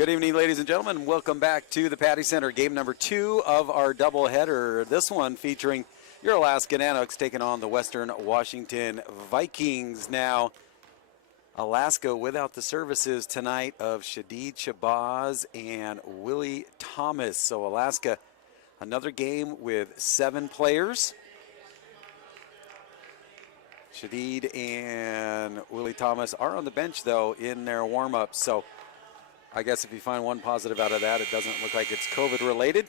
Good evening, ladies and gentlemen. Welcome back to the Patty Center. Game number 2 of our doubleheader. This one featuring your Alaska Nanooks taking on the Western Washington Vikings. Now, Alaska without the services tonight of Shadid Shabazz and Willie Thomas. So Alaska, another game with 7 players. Shadid and Willie Thomas are on the bench, though, in their warm-ups. So I guess if you find one positive out of that, it doesn't look like it's COVID-related.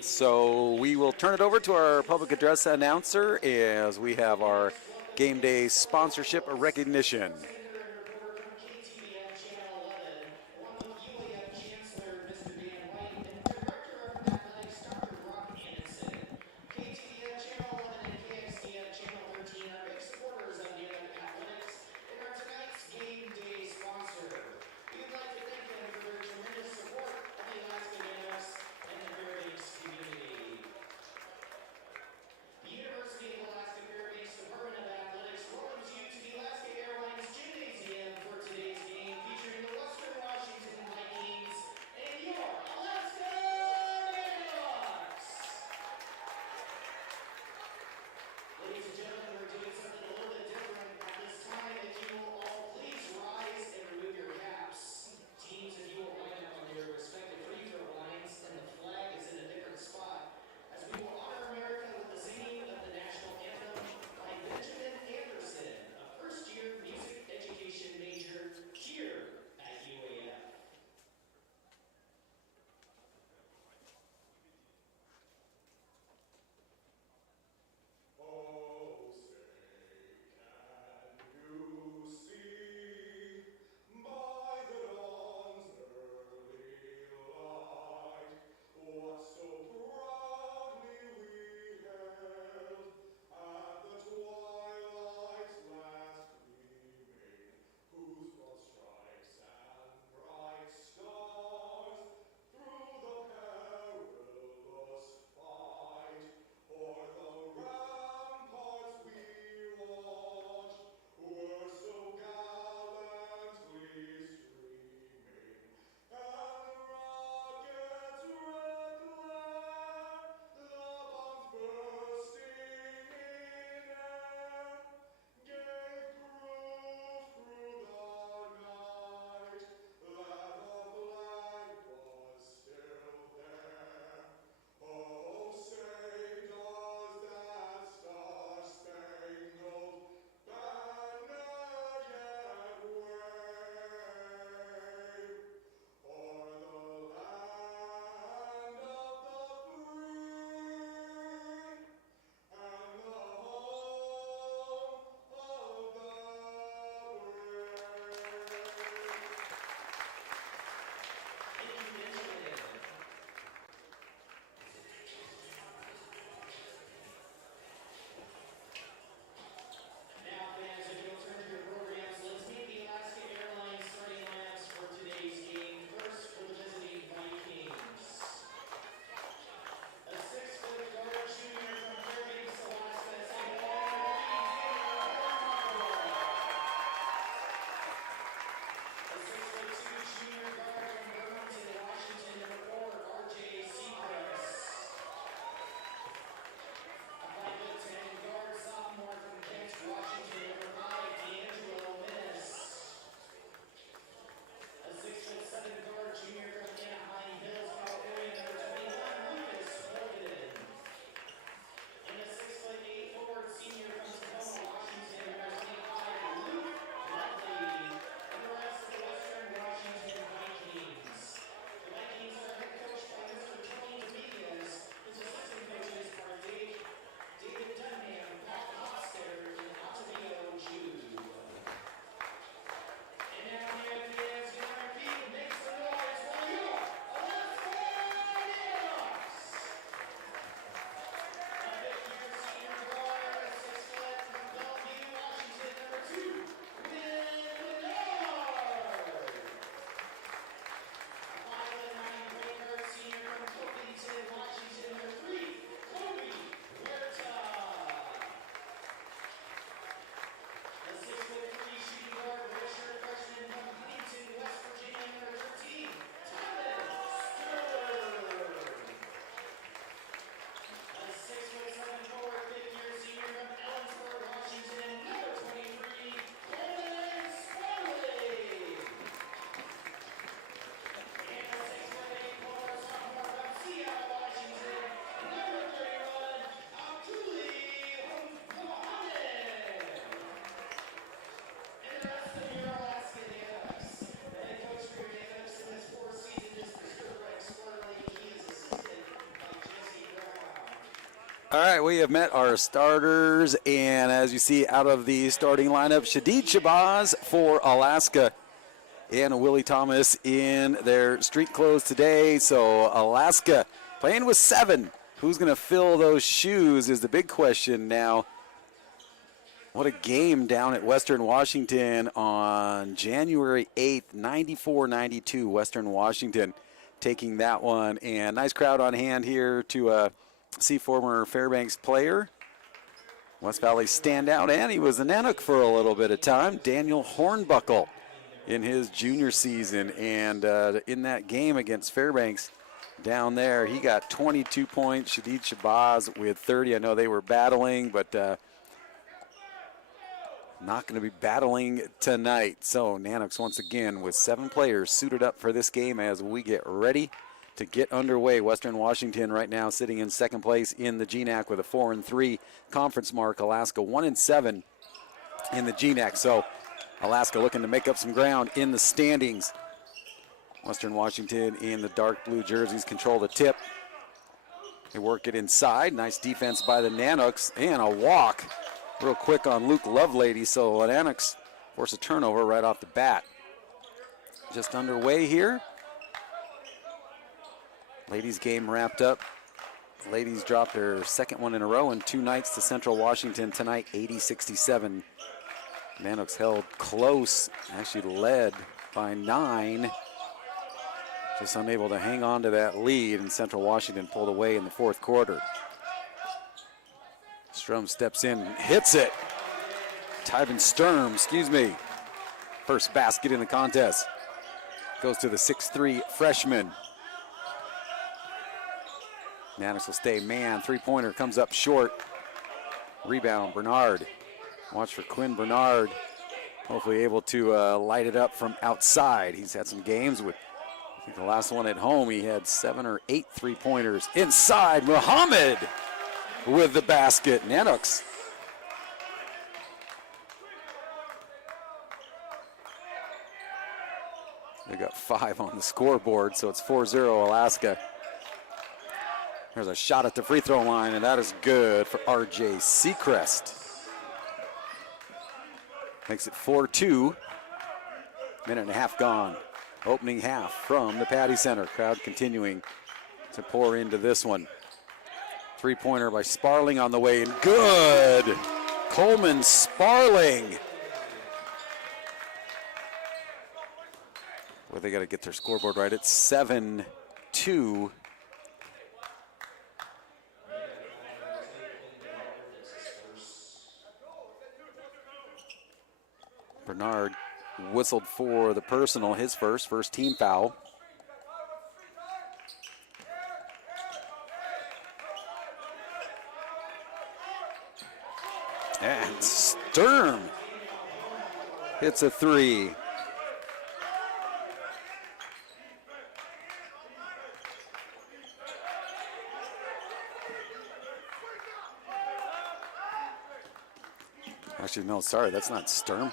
So we will turn it over to our public address announcer as we have our game day sponsorship recognition. All right, we have met our starters, and as you see out of the starting lineup, Shadid Shabazz for Alaska and Willie Thomas in their street clothes today. So Alaska playing with 7. Who's going to fill those shoes is the big question now. What a game down at Western Washington on January 8th, 94-92, Western Washington taking that one. And nice crowd on hand here to see former Fairbanks player, West Valley standout, and he was a Nanook for a little bit of time, Daniel Hornbuckle in his junior season. And in that game against Fairbanks down there, he got 22 points. Shadid Shabazz with 30. I know they were battling, but not going to be battling tonight. So Nanooks once again with 7 players suited up for this game as we get ready to get underway. Western Washington right now sitting in second place in the GNAC with a 4-3 conference mark. Alaska 1-7 in the GNAC. So Alaska looking to make up some ground in the standings. Western Washington in the dark blue jerseys control the tip. They work it inside. Nice defense by the Nanooks and a walk real quick on Luke Lovelady. So the Nanooks force a turnover right off the bat. Just underway here. Ladies game wrapped up. Ladies dropped their second one in a row in 2 nights to Central Washington tonight, 80-67. Nanooks held close, actually led by 9. Just unable to hang on to that lead, and Central Washington pulled away in the 4th quarter. Strum steps in, hits it. Tyven Sturm, first basket in the contest. Goes to the 6'3" freshman. Nanooks will stay man. 3-pointer comes up short. Rebound, Bernard. Watch for Quinn Bernard. Hopefully able to light it up from outside. He's had some games with, I think the last one at home, he had 7 or 8 3-pointers. Inside, Muhammad with the basket. Nanooks. They got 5 on the scoreboard, so it's 4-0 Alaska. There's a shot at the free throw line, and that is good for RJ Seacrest. Makes it 4-2. Minute and a half gone. Opening half from the Patty Center. Crowd continuing to pour into this one. 3-pointer by Sparling on the way, and good! Coleman Sparling. Well, they got to get their scoreboard right. It's 7-2. Bernard whistled for the personal, his first team foul. And Sturm hits a 3. Actually, no, sorry, that's not Sturm.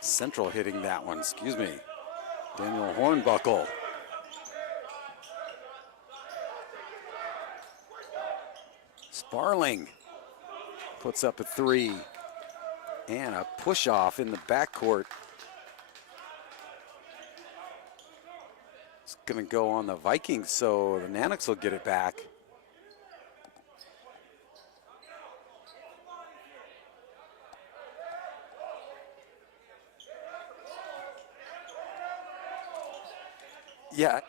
Central hitting that one, Daniel Hornbuckle. Sparling puts up a 3. And a push off in the backcourt. It's going to go on the Vikings, so the Nanooks will get it back. Yeah.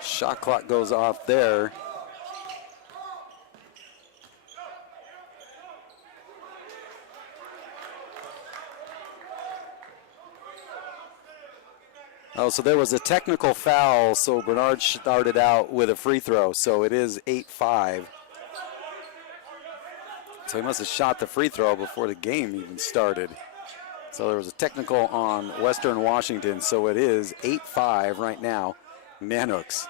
Shot clock goes off there. Oh, so there was a technical foul, so Bernard started out with a free throw, so it is 8-5. So he must have shot the free throw before the game even started. So there was a technical on Western Washington, so it is 8-5 right now. Nanooks.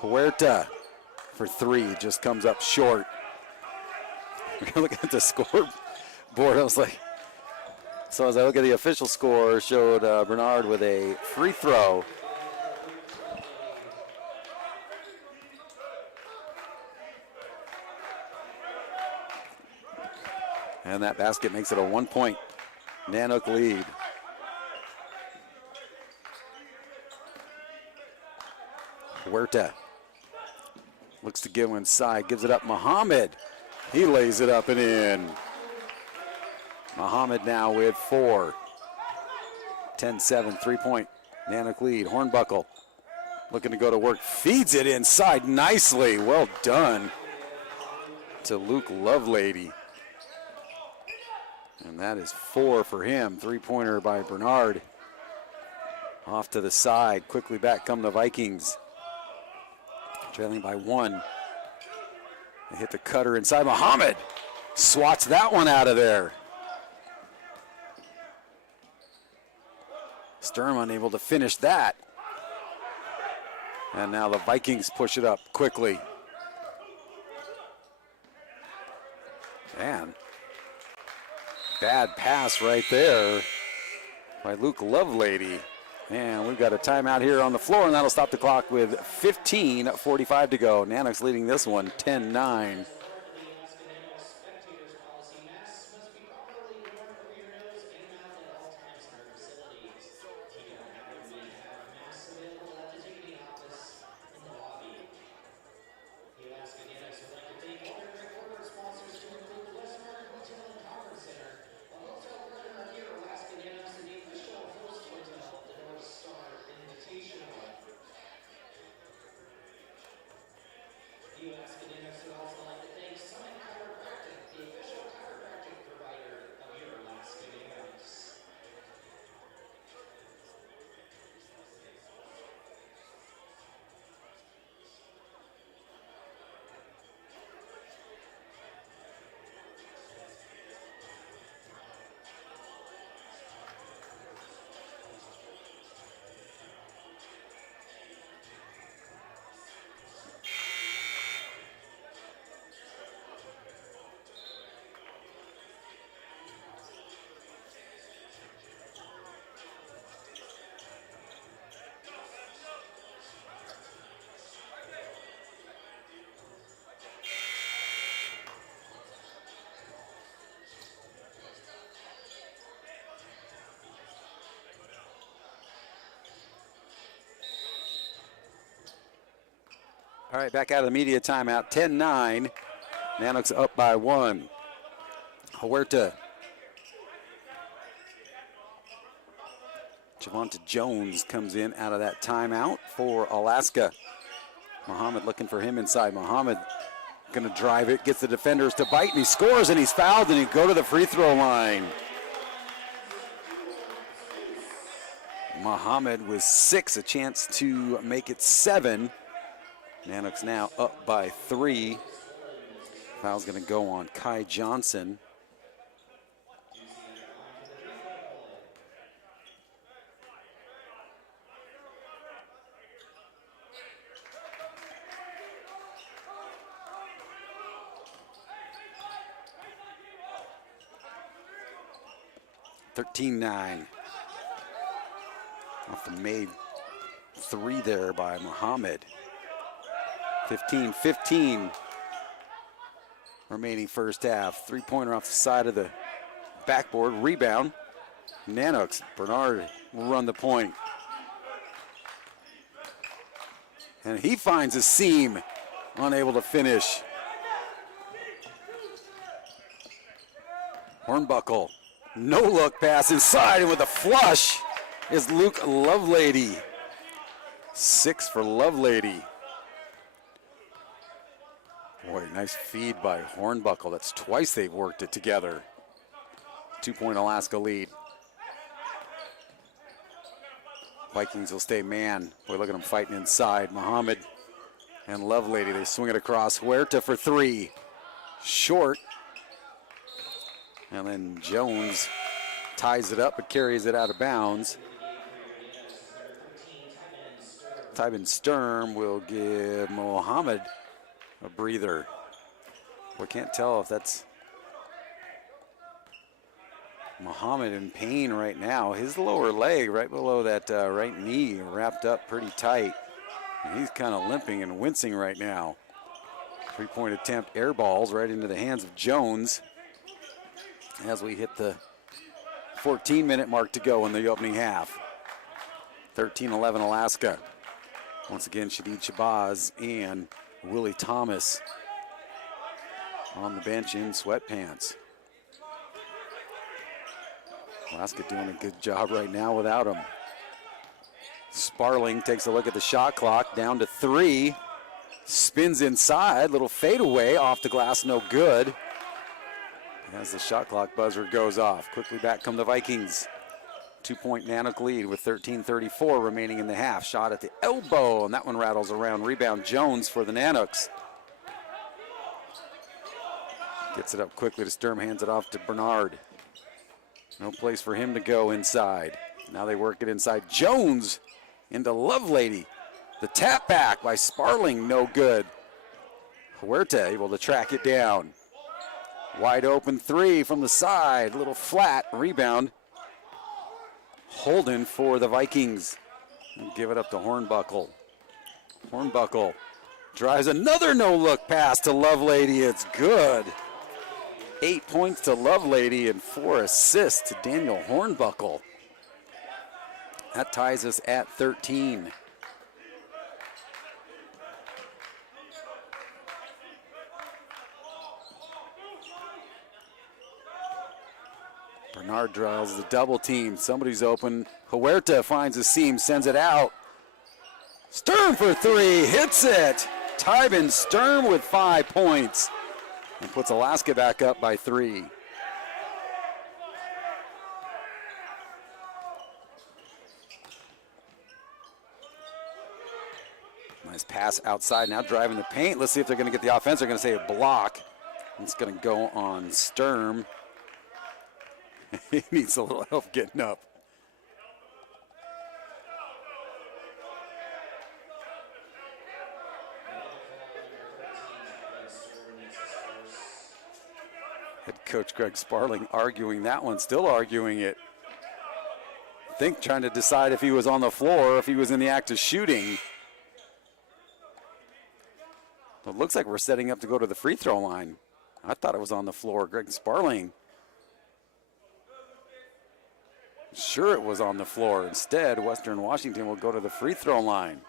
Huerta for 3, just comes up short. We're looking at the score board. I was like, so as I look at the official score, showed Bernard with a free throw. And that basket makes it a 1-point Nanook lead. Huerta looks to go inside, gives it up. Muhammad, he lays it up and in. Muhammad now with 4. 10-7, 3-point Nanook lead. Hornbuckle looking to go to work, feeds it inside nicely. Well done to Luke Lovelady. And that is 4 for him. 3-pointer by Bernard. Off to the side. Quickly back come the Vikings. Trailing by 1. They hit the cutter inside. Muhammad swats that one out of there. Sturm unable to finish that. And now the Vikings push it up quickly. And bad pass right there by Luke Lovelady. And we've got a timeout here on the floor, and that'll stop the clock with 15:45 to go. Nanooks leading this one 10-9. All right, back out of the media timeout, 10-9. Nanooks up by 1. Huerta. Javonte Jones comes in out of that timeout for Alaska. Muhammad looking for him inside. Muhammad going to drive it, gets the defenders to bite, and he scores, and he's fouled, and he go to the free throw line. Muhammad with 6, a chance to make it 7. Nanooks now up by 3. Foul's going to go on Kai Johnson. (13-9). Off the made 3 there by Muhammad. 15-15 remaining first half. 3-pointer off the side of the backboard. Rebound. Nanooks. Bernard will run the point. And he finds a seam. Unable to finish. Hornbuckle. No look pass inside, and with a flush is Luke Lovelady. 6 for Lovelady. Boy, nice feed by Hornbuckle. That's twice they've worked it together. 2-point Alaska lead. Vikings will stay man. Boy, look at them fighting inside. Muhammad and Lovelady, they swing it across. Huerta for 3. Short. And then Jones ties it up but carries it out of bounds. Tybin Sturm will give Muhammad a breather. We can't tell if that's Muhammad in pain right now. His lower leg right below that right knee wrapped up pretty tight. And he's kind of limping and wincing right now. 3-point attempt, air balls right into the hands of Jones as we hit the 14-minute mark to go in the opening half. 13-11 Alaska. Once again, Shadid Shabazz and Willie Thomas on the bench in sweatpants. Alaska doing a good job right now without him. Sparling takes a look at the shot clock, down to 3. Spins inside, little fadeaway off the glass, no good. As the shot clock buzzer goes off. Quickly back come the Vikings. 2-point Nanook lead with 13:34 remaining in the half. Shot at the elbow, and that one rattles around. Rebound Jones for the Nanooks. Gets it up quickly to Sturm, hands it off to Bernard. No place for him to go inside. Now they work it inside. Jones into Lovelady. The tap back by Sparling, no good. Huerta able to track it down. Wide open 3 from the side, little flat rebound. Holden for the Vikings. Give it up to Hornbuckle. Hornbuckle drives another no-look pass to Lovelady. It's good. 8 points to Lovelady and 4 assists to Daniel Hornbuckle. That ties us at 13. Bernard draws the double team. Somebody's open. Huerta finds a seam, sends it out. Sturm for 3, hits it. Tybin Sturm with 5 points and puts Alaska back up by 3. Nice pass outside, now driving the paint. Let's see if they're going to get the offense. They're going to say a block. It's going to go on Sturm. He needs a little help getting up. Head coach Greg Sparling arguing that one, still arguing it. I think trying to decide if he was on the floor or if he was in the act of shooting. It looks like we're setting up to go to the free throw line. I thought it was on the floor. Greg Sparling. Sure it was on the floor. Instead, Western Washington will go to the free throw line.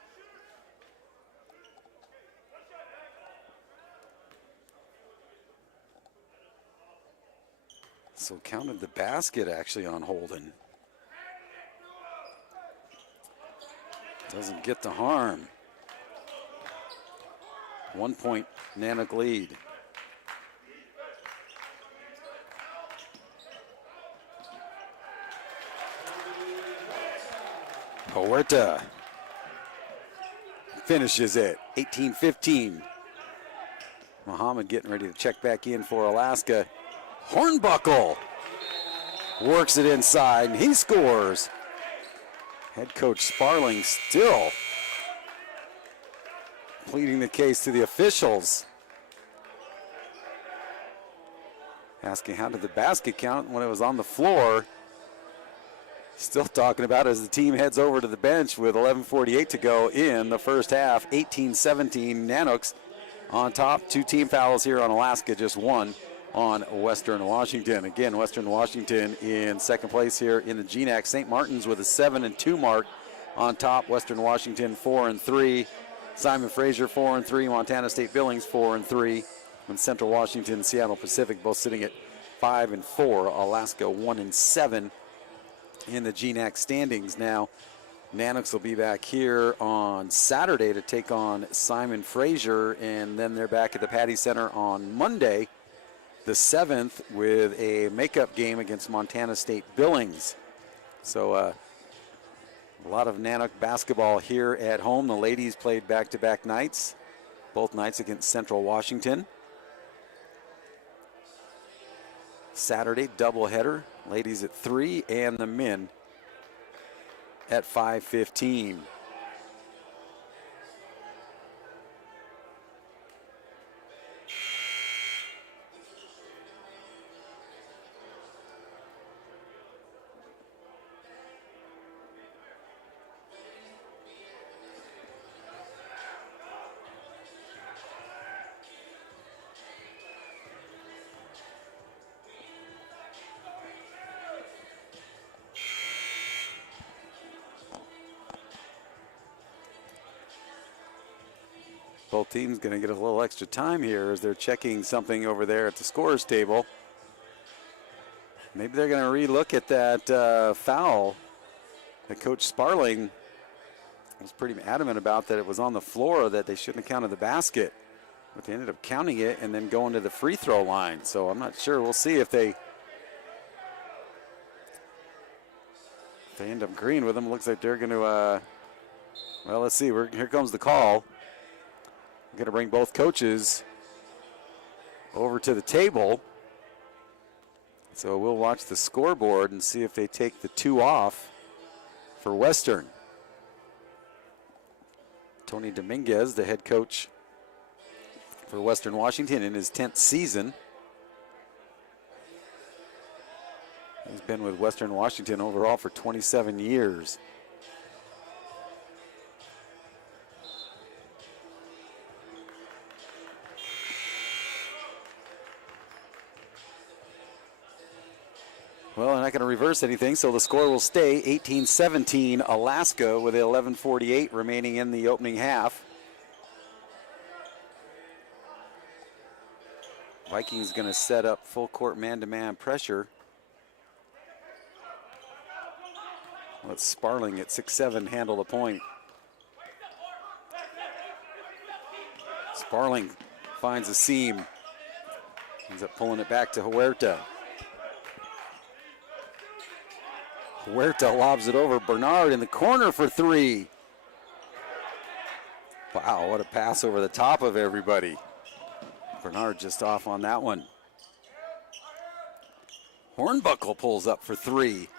So counted the basket actually on Holden. Doesn't get the harm. 1 point Nanook lead. Huerta finishes it, 18-15. Muhammad getting ready to check back in for Alaska. Hornbuckle works it inside, and he scores. Head coach Sparling still pleading the case to the officials. Asking how did the basket count when it was on the floor. Still talking about as the team heads over to the bench with 11:48 to go in the first half. 18-17 Nanooks on top. 2 team fouls here on Alaska, just 1 on Western Washington. Again, Western Washington in second place here in the GNAC. St. Martin's with a 7-2 mark on top. Western Washington 4-3. Simon Fraser 4-3. Montana State Billings 4-3. And Central Washington, Seattle Pacific both sitting at 5-4. Alaska 1-7 in the GNAC standings. Now, Nanooks will be back here on Saturday to take on Simon Fraser, and then they're back at the Patty Center on Monday, the 7th, with a makeup game against Montana State Billings. So a lot of Nanook basketball here at home. The ladies played back-to-back nights, both nights against Central Washington. Saturday, doubleheader. Ladies at 3 and the men at 5:15. Both teams going to get a little extra time here as they're checking something over there at the scorer's table. Maybe they're going to re-look at that foul that Coach Sparling was pretty adamant about, that it was on the floor, that they shouldn't have counted the basket. But they ended up counting it and then going to the free throw line. So I'm not sure. We'll see if they end up agreeing with them. Looks like they're going to, well, let's see. Here comes the call. We're going to bring both coaches over to the table. So we'll watch the scoreboard and see if they take the 2 off for Western. Tony Dominguez, the head coach for Western Washington in his 10th season. He's been with Western Washington overall for 27 years. Well, they're not going to reverse anything, so the score will stay 18-17 Alaska with 11:48 remaining in the opening half. Vikings going to set up full court man-to-man pressure. Let Sparling at 6'7" handle the point. Sparling finds a seam. Ends up pulling it back to Huerta. Huerta lobs it over. Bernard in the corner for 3. Wow, what a pass over the top of everybody. Bernard just off on that one. Hornbuckle pulls up for 3.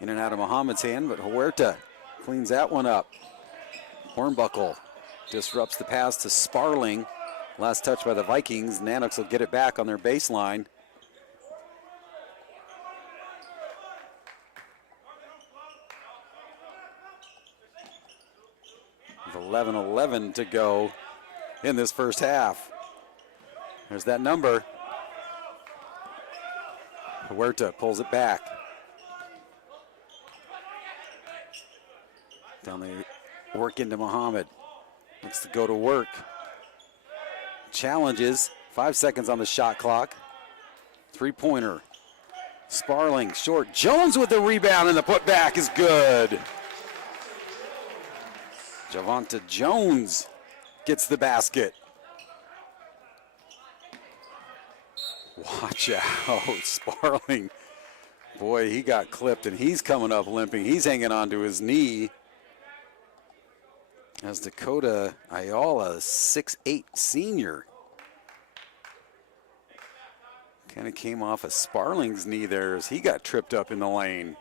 In and out of Muhammad's hand, but Huerta cleans that one up. Hornbuckle disrupts the pass to Sparling. Last touch by the Vikings. Nanooks will get it back on their baseline. With 11:11 to go in this first half. There's that number. Huerta pulls it back. Down the work into Muhammad. Looks to go to work. Challenges. 5 seconds on the shot clock. 3-pointer. Sparling short. Jones with the rebound, and the putback is good. Javonta Jones gets the basket. Watch out, Sparling. Boy, he got clipped, and he's coming up limping. He's hanging on to his knee. As Dakota Ayala, 6'8" senior. Kind of came off of Sparling's knee there as he got tripped up in the lane.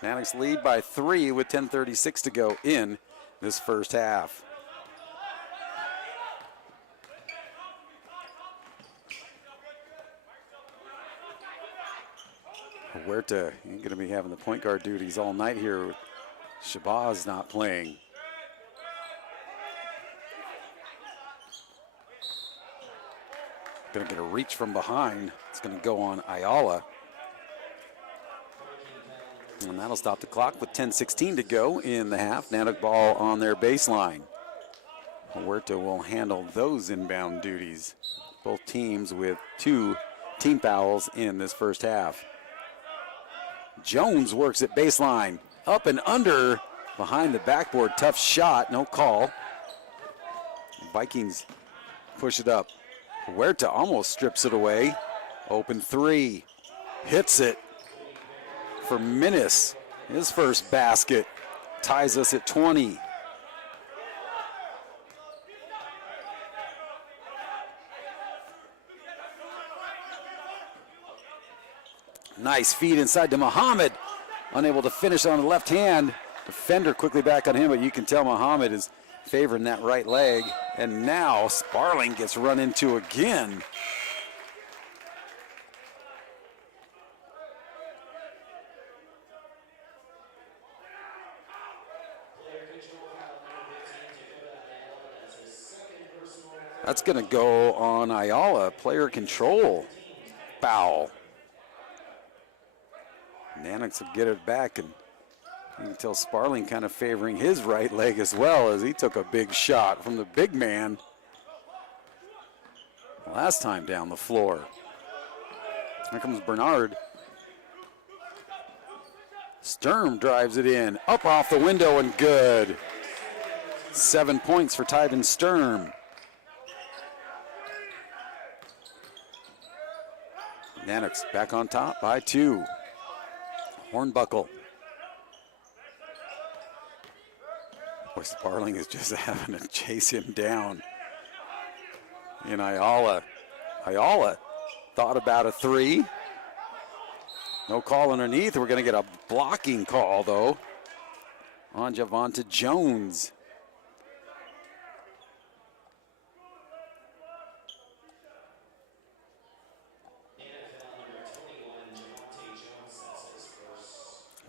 Nanooks lead by 3 with 10:36 to go in this first half. Huerta, he's going to be having the point guard duties all night here. Shabazz not playing. Going to get a reach from behind. It's going to go on Ayala. And that'll stop the clock with 10:16 to go in the half. Nanook ball on their baseline. Huerta will handle those inbound duties. Both teams with 2 team fouls in this first half. Jones works at baseline. Up and under behind the backboard. Tough shot. No call. Vikings push it up. Huerta almost strips it away. Open 3. Hits it for Minnis. His first basket ties us at 20. Nice feed inside to Muhammad. Unable to finish on the left hand. Defender quickly back on him, but you can tell Muhammad is favoring that right leg. And now Sparling gets run into again. That's going to go on Ayala. Player control foul. Nanooks will get it back, and you can tell Sparling kind of favoring his right leg as well as he took a big shot from the big man. last time down the floor. Here comes Bernard. Sturm drives it in, up off the window and good. 7 points for Tyven Sturm. Nanooks back on top by 2. Hornbuckle. Boy, Sparling is just having to chase him down. And Ayala thought about a 3. No call underneath. We're going to get a blocking call, though, on Javonta Jones.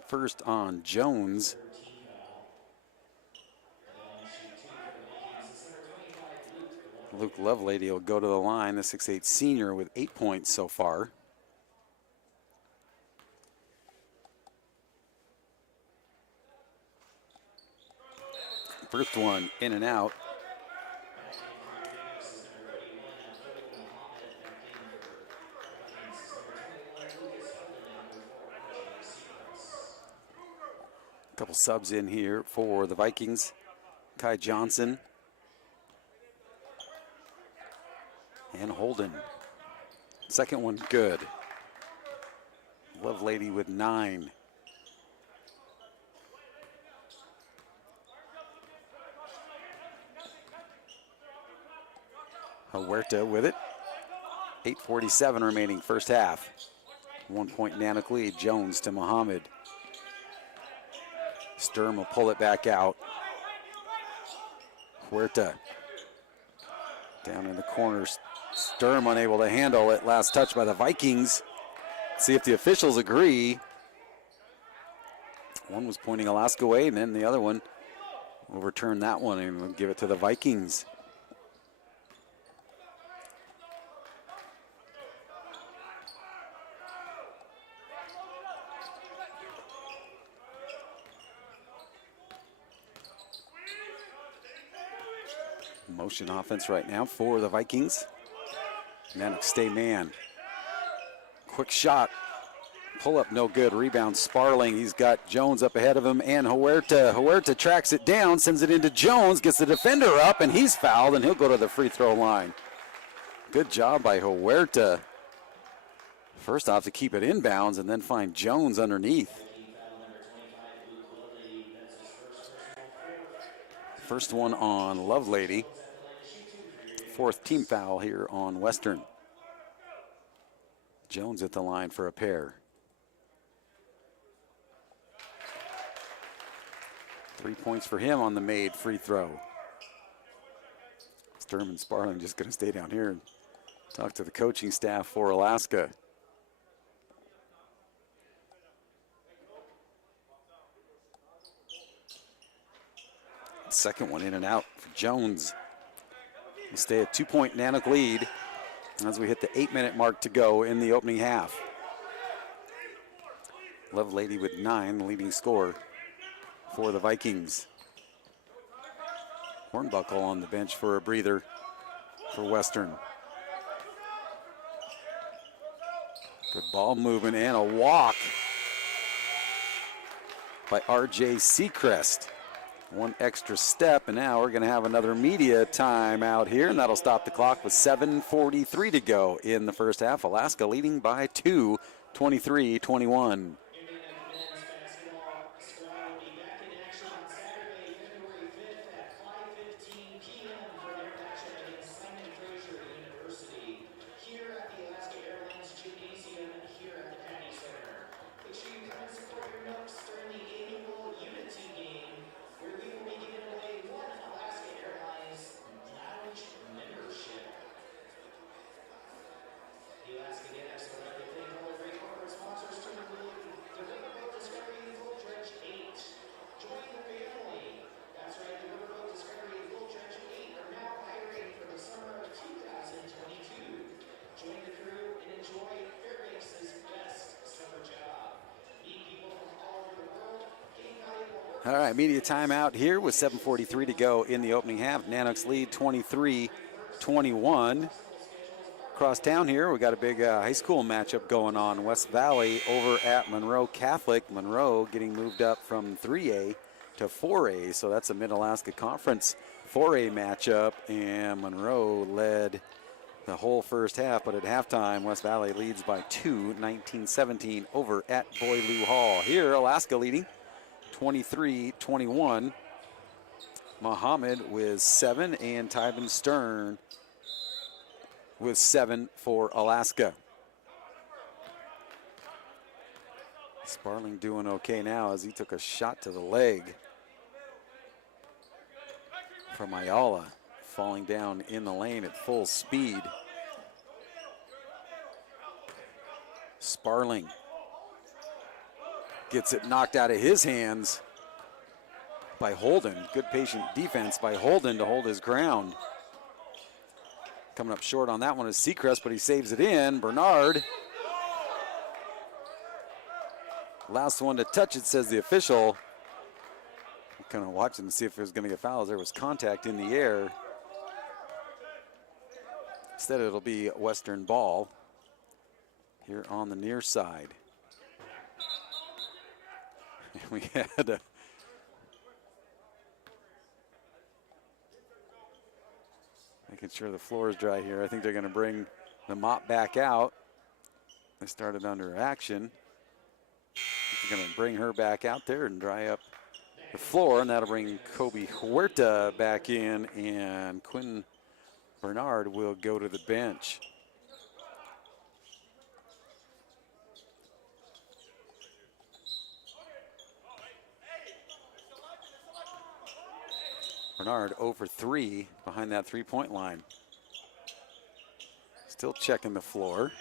First on Jones. Luke Lovelady will go to the line, the 6'8 senior, with 8 points so far. First one in and out. Couple subs in here for the Vikings. Kai Johnson and Holden. Second one good. Lovelady with 9. Huerta with it. 8:47 remaining first half. 1 point Nanook lead. Jones to Muhammad. Sturm will pull it back out. Huerta down in the corners. Sturm unable to handle it. Last touch by the Vikings. See if the officials agree. One was pointing Alaska way, and then the other one will return that one and will give it to the Vikings. Motion offense right now for the Vikings. Nanooks stay man. Quick shot. Pull up no good. Rebound Sparling. He's got Jones up ahead of him and Huerta. Huerta tracks it down, sends it into Jones, gets the defender up, and he's fouled, and he'll go to the free throw line. Good job by Huerta. First off to keep it inbounds and then find Jones underneath. First one on Lovelady. 4th team foul here on Western. Jones at the line for a pair. 3 points for him on the made free throw. Sturm and Sparling just going to stay down here and talk to the coaching staff for Alaska. Second one in and out for Jones. We stay at 2 point Nanook lead as we hit the 8-minute mark to go in the opening half. Lovelady with 9, the leading scorer for the Vikings. Hornbuckle on the bench for a breather for Western. Good ball movement and a walk by R.J. Seacrest. One extra step, and now we're going to have another media timeout here, and that'll stop the clock with 7:43 to go in the first half. Alaska leading by 2, 23-21. All right, media timeout here with 7:43 to go in the opening half. Nanooks lead 23-21. across town here, we got a big high school matchup going on. West Valley over at Monroe Catholic. Monroe getting moved up from 3A to 4A, so that's a Mid-Alaska Conference 4A matchup, and Monroe led the whole first half, but at halftime, West Valley leads by 2, 19-17 over at Boileau Hall. Here, Alaska leading 23-21. Muhammad with 7, and Tyben Stern with 7 for Alaska. Sparling doing okay now as he took a shot to the leg from Ayala, falling down in the lane at full speed. Sparling gets it knocked out of his hands by Holden. Good patient defense by Holden to hold his ground. Coming up short on that one is Seacrest, but he saves it in. Bernard, last one to touch it, says the official. I'm kind of watching to see if it was going to get fouled. There was contact in the air. Instead, it'll be Western ball here on the near side. We had a making sure the floor is dry here. I think they're going to bring the mop back out. They started under action. They're going to bring her back out there and dry up the floor, and that'll bring Kobe Huerta back in, and Quinn Bernard will go to the bench. Bernard 0 for 3 behind that three-point line. Still checking the floor.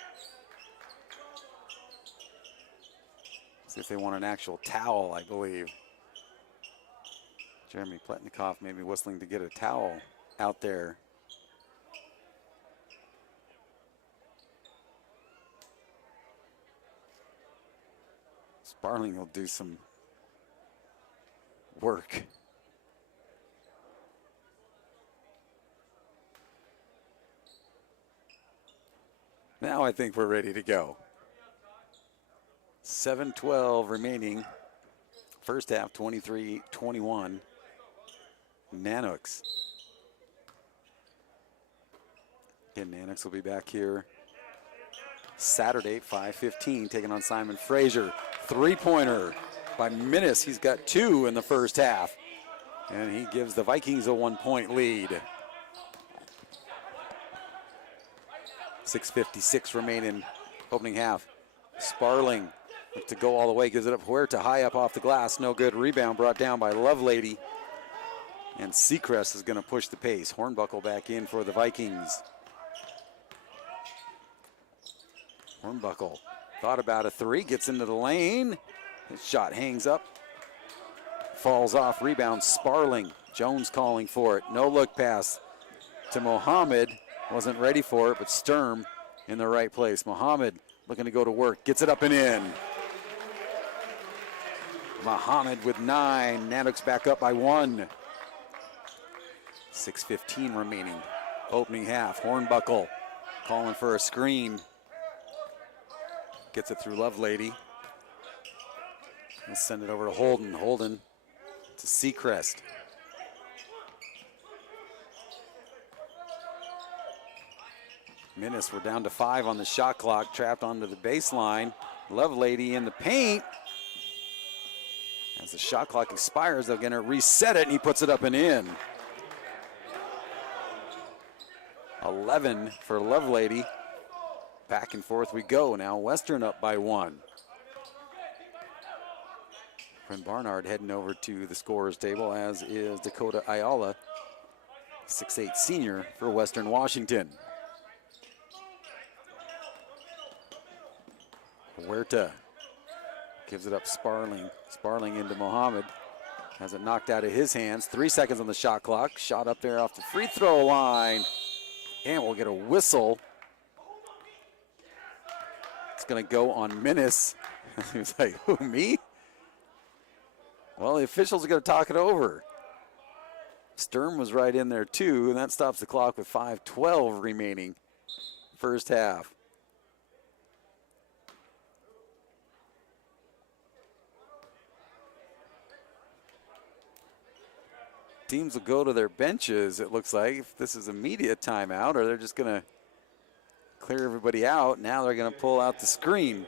See if they want an actual towel, I believe. Jeremy Pletnikoff maybe whistling to get a towel out there. Sparling will do some work. Now I think we're ready to go. 7:12 remaining. First half, 23-21. Nanooks. Again, Nanooks will be back here Saturday, 5:15, taking on Simon Fraser. Three-pointer by Minnis. He's got 2 in the first half. And he gives the Vikings a 1-point lead. 6:56 remaining, opening half. Sparling to go all the way, gives it up Huerta, high up off the glass, no good. Rebound brought down by Lovelady. And Seacrest is going to push the pace. Hornbuckle back in for the Vikings. Hornbuckle thought about a 3, gets into the lane. His shot hangs up, falls off, rebound Sparling. Jones calling for it, no look pass to Mohammed. Wasn't ready for it, but Sturm in the right place. Mohammed looking to go to work, gets it up and in. Mohammed with 9, Nanooks back up by 1. 6:15 remaining, opening half. Hornbuckle calling for a screen. Gets it through Lovelady. Let's send it over to Holden. Holden to Seacrest. Minnis, we're down to 5 on the shot clock, trapped onto the baseline. Lovelady in the paint. As the shot clock expires, they're gonna reset it, and he puts it up and in. 11 for Lovelady. Back and forth we go. Now Western up by 1. Quinn Barnard heading over to the scorer's table, as is Dakota Ayala, 6'8" senior for Western Washington. Huerta gives it up Sparling. Sparling into Mohammed. Has it knocked out of his hands. 3 seconds on the shot clock. Shot up there off the free throw line. And we'll get a whistle. It's going to go on Minnis. He was like, who, me? Well, the officials are going to talk it over. Sturm was right in there too, and that stops the clock with 5:12 remaining. first half. Teams will go to their benches, it looks like, if this is a media timeout, or they're just going to clear everybody out. Now they're going to pull out the screen.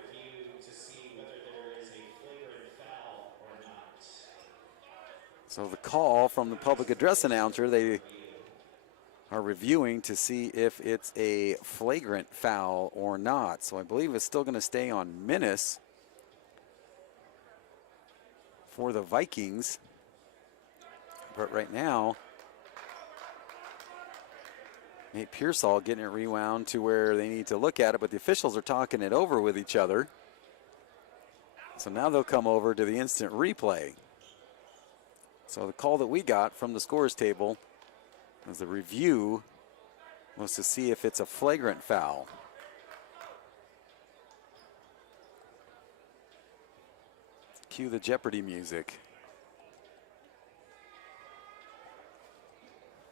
So the call from the public address announcer, they are reviewing to see if it's a flagrant foul or not. So I believe it's still going to stay on Minnis for the Vikings. But right now, Nate Pearsall getting it rewound to where they need to look at it, but the officials are talking it over with each other. So now they'll come over to the instant replay. So the call that we got from the scores table as the review was to see if it's a flagrant foul. Cue the Jeopardy music.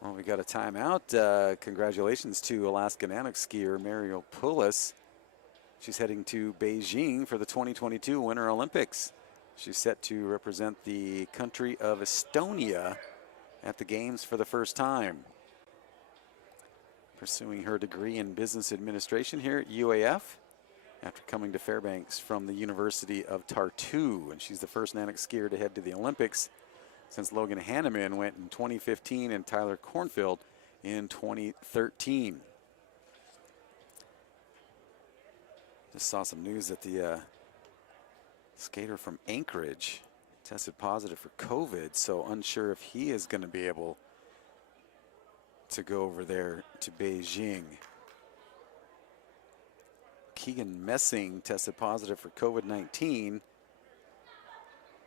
Well, we got a timeout. Congratulations to Alaska Nanooks skier Mario Poulos. She's heading to Beijing for the 2022 Winter Olympics. She's set to represent the country of Estonia at the Games for the first time. Pursuing her degree in business administration here at UAF after coming to Fairbanks from the University of Tartu. And she's the first Nanooks skier to head to the Olympics since Logan Hanneman went in 2015 and Tyler Cornfield in 2013. Just saw some news that the skater from Anchorage tested positive for COVID, so unsure if he is going to be able to go over there to Beijing. Keegan Messing tested positive for COVID-19.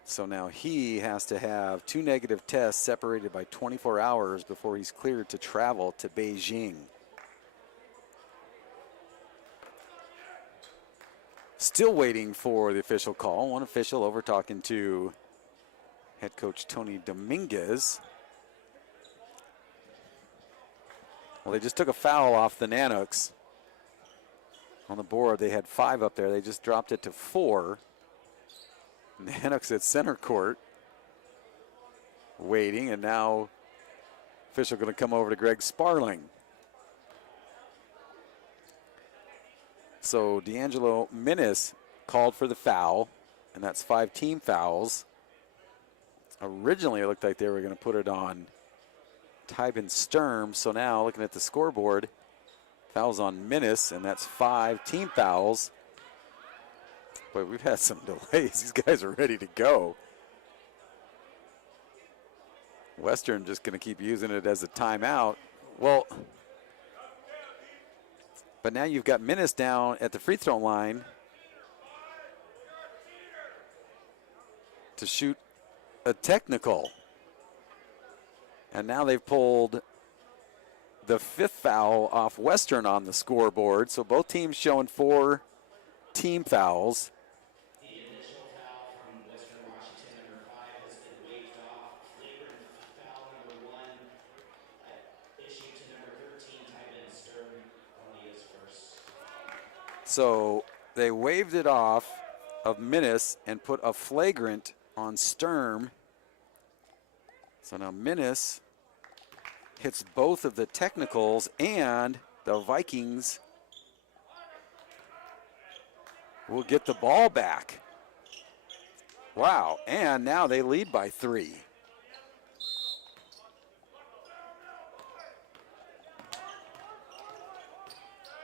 So now he has to have 2 negative tests separated by 24 hours before he's cleared to travel to Beijing. Still waiting for the official call. One official over talking to head coach Tony Dominguez. Well, they just took a foul off the Nanooks. On the board, they had 5 up there. They just dropped it to 4. Nanooks at center court, waiting, and now official going to come over to Greg Sparling. So D'Angelo Minnis called for the foul, and that's 5 team fouls. Originally, it looked like they were going to put it on Tybin Sturm. So now, looking at the scoreboard, fouls on Minnis, and that's 5 team fouls. But we've had some delays. These guys are ready to go. Western just going to keep using it as a timeout. Well, but now you've got Minnis down at the free throw line to shoot a technical. And now they've pulled the 5th foul off Western on the scoreboard. So both teams showing 4 team fouls. The initial foul from Western Washington, number 5, has been waived off. Flagrant foul number 1 issued to number 13, Tybin Sturm, only his first. So they waved it off of Minnis and put a flagrant on Sturm. So now Minnis hits both of the technicals, and the Vikings will get the ball back. Wow, and now they lead by 3.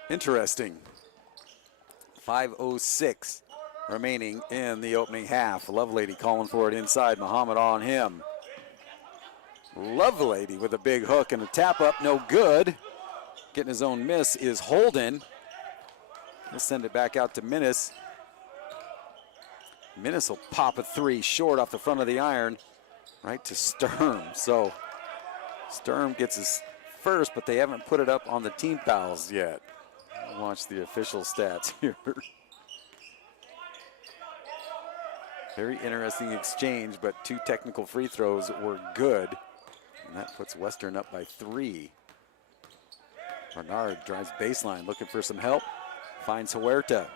Interesting. 5:06 remaining in the opening half. Lovelady calling for it inside. Muhammad on him. Lovelady with a big hook and a tap up, no good. Getting his own miss is Holden. He'll send it back out to Minnis. Minnis will pop a 3 short off the front of the iron, right to Sturm. So Sturm gets his first, but they haven't put it up on the team fouls yet. Watch the official stats here. Very interesting exchange, but 2 technical free throws were good. And that puts Western up by 3. Bernard drives baseline, looking for some help. Finds Huerta.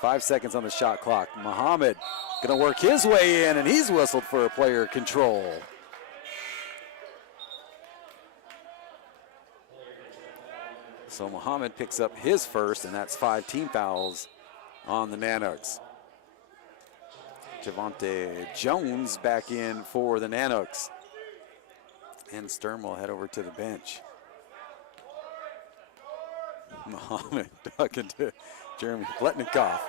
5 seconds on the shot clock. Muhammad gonna work his way in, and he's whistled for a player control. So Muhammad picks up his first, and that's 5 team fouls on the Nanooks. Javante Jones back in for the Nanooks. And Sturm will head over to the bench. Muhammad talking to Jeremy Pletnikoff.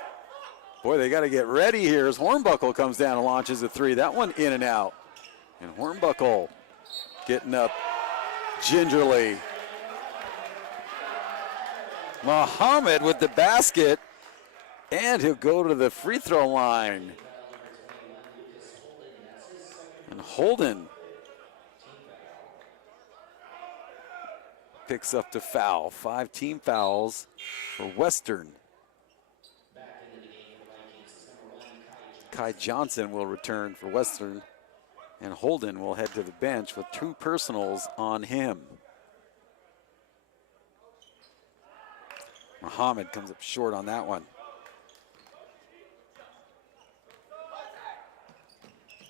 Boy, they got to get ready here as Hornbuckle comes down and launches a 3. That one in and out. And Hornbuckle getting up gingerly. Muhammad with the basket, and he'll go to the free throw line. And Holden picks up the foul. 5 team fouls for Western. Kai Johnson will return for Western, and Holden will head to the bench with 2 personals on him. Muhammad comes up short on that one.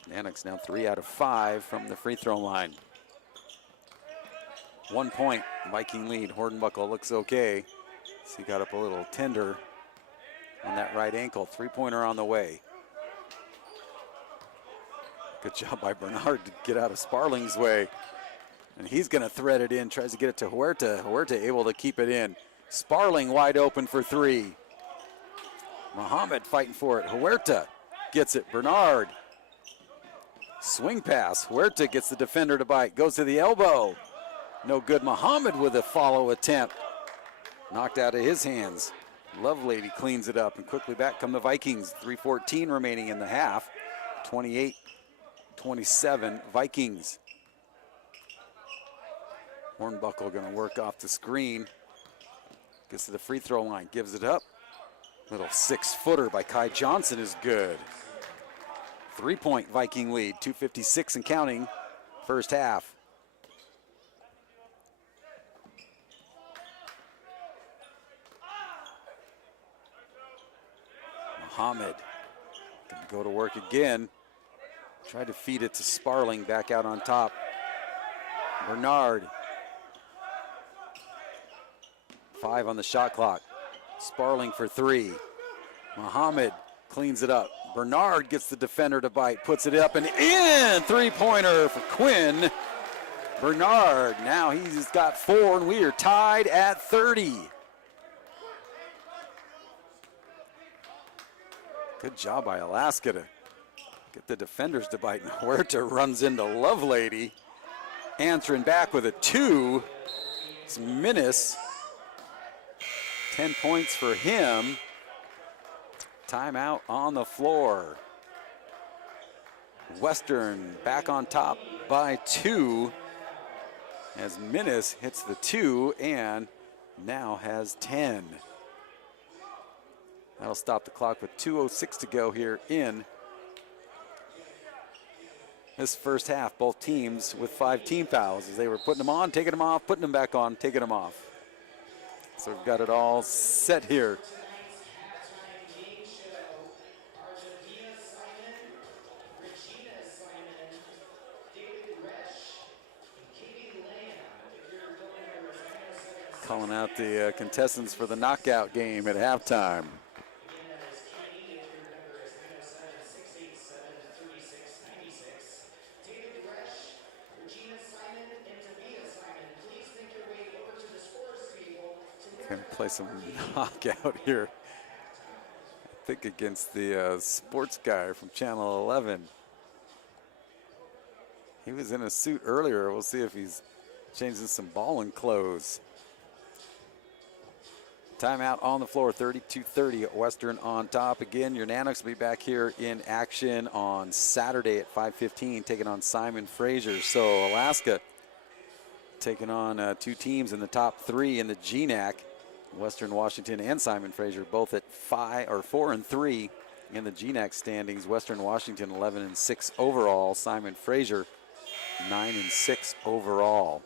Nanooks now 3 out of 5 from the free throw line. 1 point, Viking lead. Hornbuckle looks okay. So he got up a little tender on that right ankle. 3-pointer on the way. Good job by Bernard to get out of Sparling's way. And he's gonna thread it in, tries to get it to Huerta. Huerta able to keep it in. Sparling wide open for 3. Muhammad fighting for it. Huerta gets it. Bernard. Swing pass. Huerta gets the defender to bite. Goes to the elbow. No good. Muhammad with a follow attempt. Knocked out of his hands. Lovelady cleans it up, and quickly back come the Vikings. 3:14 remaining in the half. 28-27 Vikings. Hornbuckle going to work off the screen. Gets to the free throw line, gives it up. Little 6-footer by Kai Johnson is good. 3-point Viking lead, 2:56 and counting, first half. Muhammad gonna go to work again. Tried to feed it to Sparling, back out on top. Bernard. 5 on the shot clock. Sparling for 3. Muhammad cleans it up. Bernard gets the defender to bite, puts it up and in. 3-pointer for Quinn. Bernard, now he's got 4, and we are tied at 30. Good job by Alaska to get the defenders to bite. And Huerta runs into Lovelady. Answering back with a 2. It's Minnis. 10 points for him. Timeout on the floor. Western back on top by 2 as Minnis hits the 2 and now has 10. That'll stop the clock with 2:06 to go here in this first half. Both teams with 5 team fouls as they were putting them on, taking them off, putting them back on, taking them off. So we've got it all set here. Calling out the contestants for the knockout game at halftime. Gonna play some knockout here. I think against the sports guy from Channel 11. He was in a suit earlier. We'll see if he's changing some balling clothes. Timeout on the floor, 32-30 at Western on top. Again, your Nanooks will be back here in action on Saturday at 5:15, taking on Simon Fraser. So Alaska taking on 2 teams in the top 3 in the GNAC. Western Washington and Simon Fraser both at 4-3 in the GNAC standings. Western Washington 11-6 overall. Simon Fraser 9-6 overall.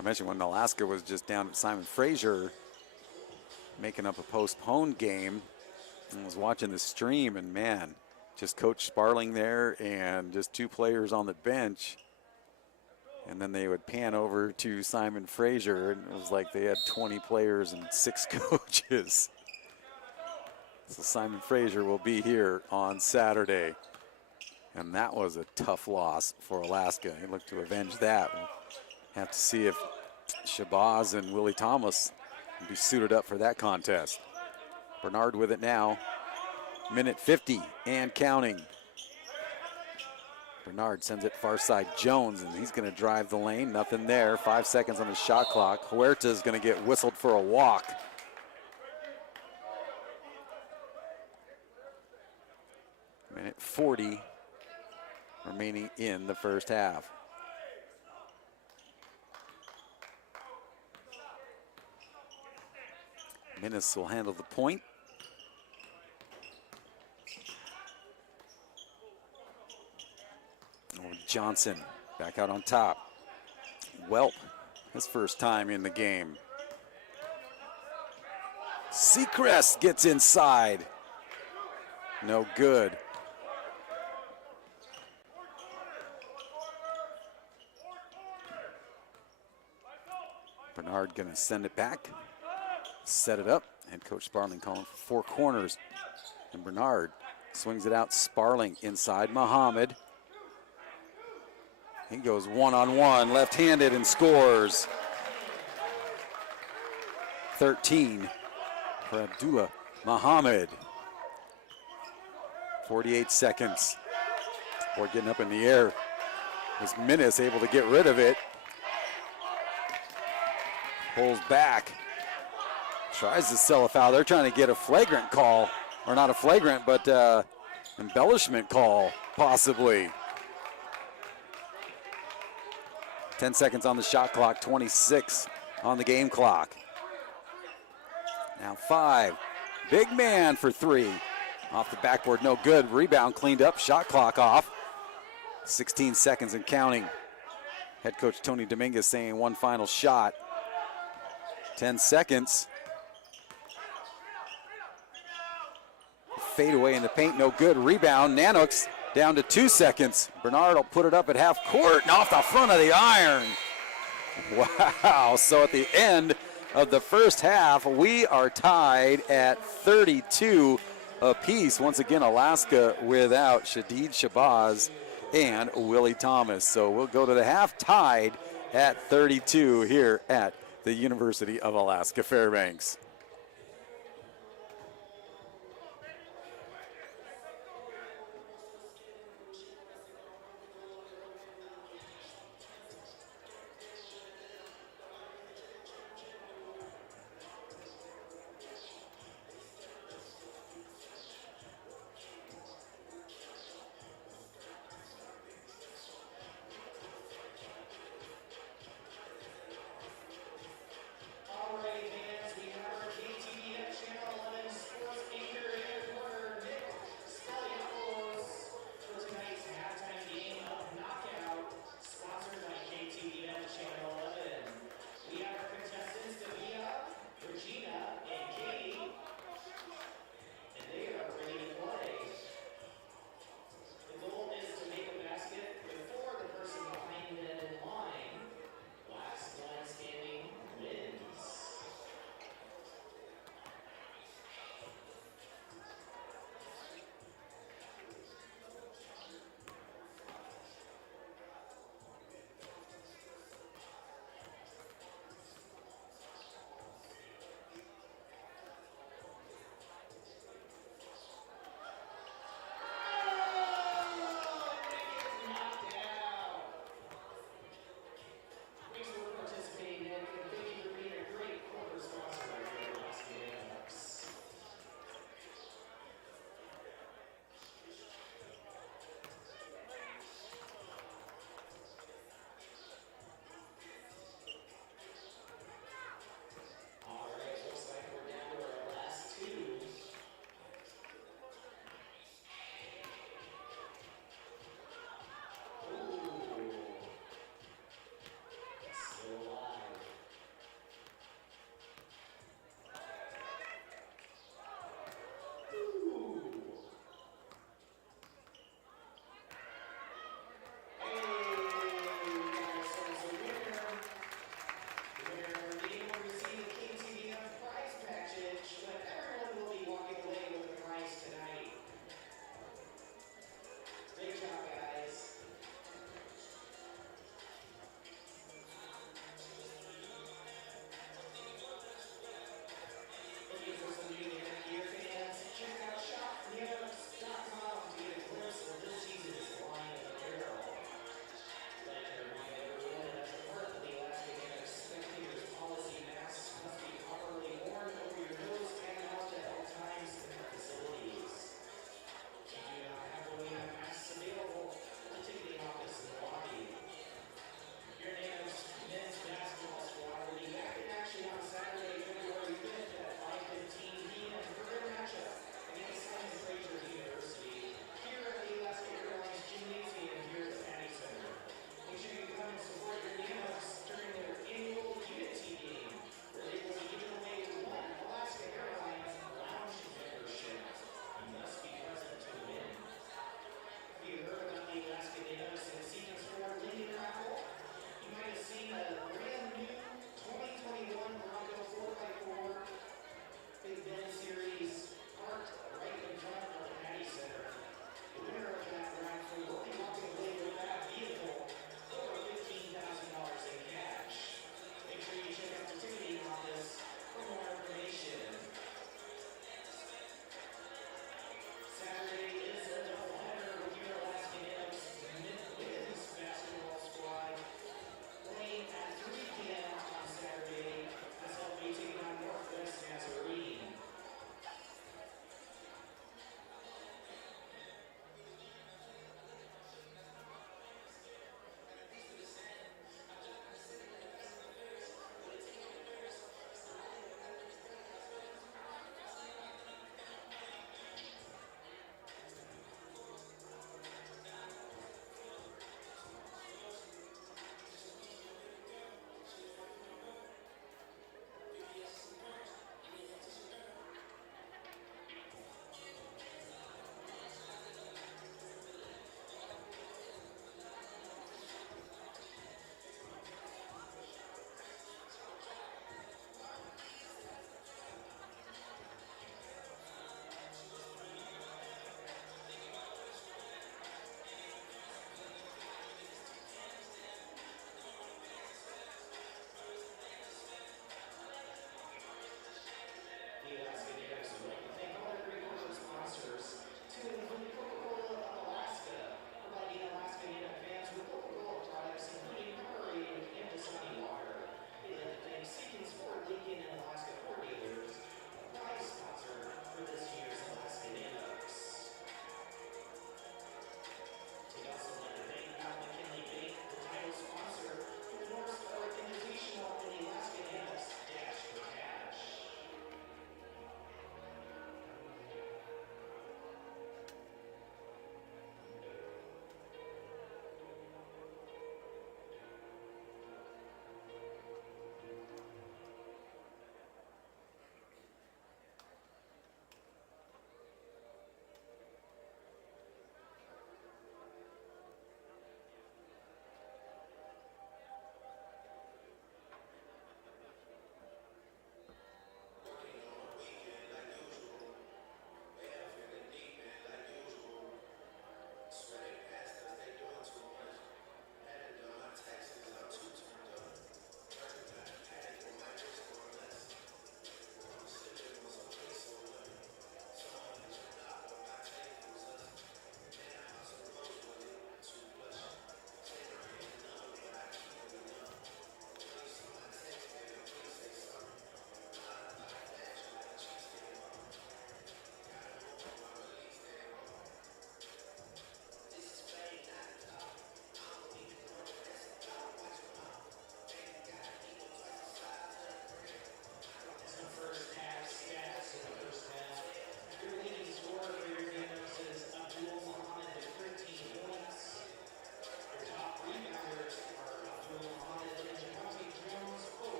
I mentioned when Alaska was just down at Simon Fraser making up a postponed game. I was watching the stream, and man, just Coach Sparling there and just 2 players on the bench. And then they would pan over to Simon Fraser, and it was like they had 20 players and 6 coaches. So Simon Fraser will be here on Saturday. And that was a tough loss for Alaska. They look to avenge that. We'll have to see if Shabazz and Willie Thomas will be suited up for that contest. Bernard with it now. Minute 50 and counting. Bernard sends it far side. Jones, and he's going to drive the lane. Nothing there. 5 seconds on the shot clock. Huerta is going to get whistled for a walk. Minute 40 remaining in the first half. Minnis will handle the point. Johnson back out on top. Welp, his first time in the game. Seacrest gets inside. No good. Bernard gonna send it back, set it up, and Coach Sparling calling for 4 corners. And Bernard swings it out. Sparling inside Muhammad. He goes one-on-one, left-handed, and scores. 13 for Abdullah Muhammad. 48 seconds. Boy, getting up in the air. Was Minnis able to get rid of it? Pulls back. Tries to sell a foul. They're trying to get a flagrant call. Or not a flagrant, but embellishment call, possibly. 10 seconds on the shot clock, 26 on the game clock. Now 5. Big man for 3. Off the backboard, no good. Rebound cleaned up, shot clock off. 16 seconds and counting. Head coach Tony Dominguez saying 1 final shot. 10 seconds. Fade away in the paint, no good. Rebound, Nanooks down to 2 seconds. Bernard will put it up at half court and off the front of the iron. Wow, so at the end of the first half, we are tied at 32 apiece. Once again, Alaska without Shadid Shabazz and Willie Thomas. So we'll go to the half tied at 32 here at the University of Alaska Fairbanks.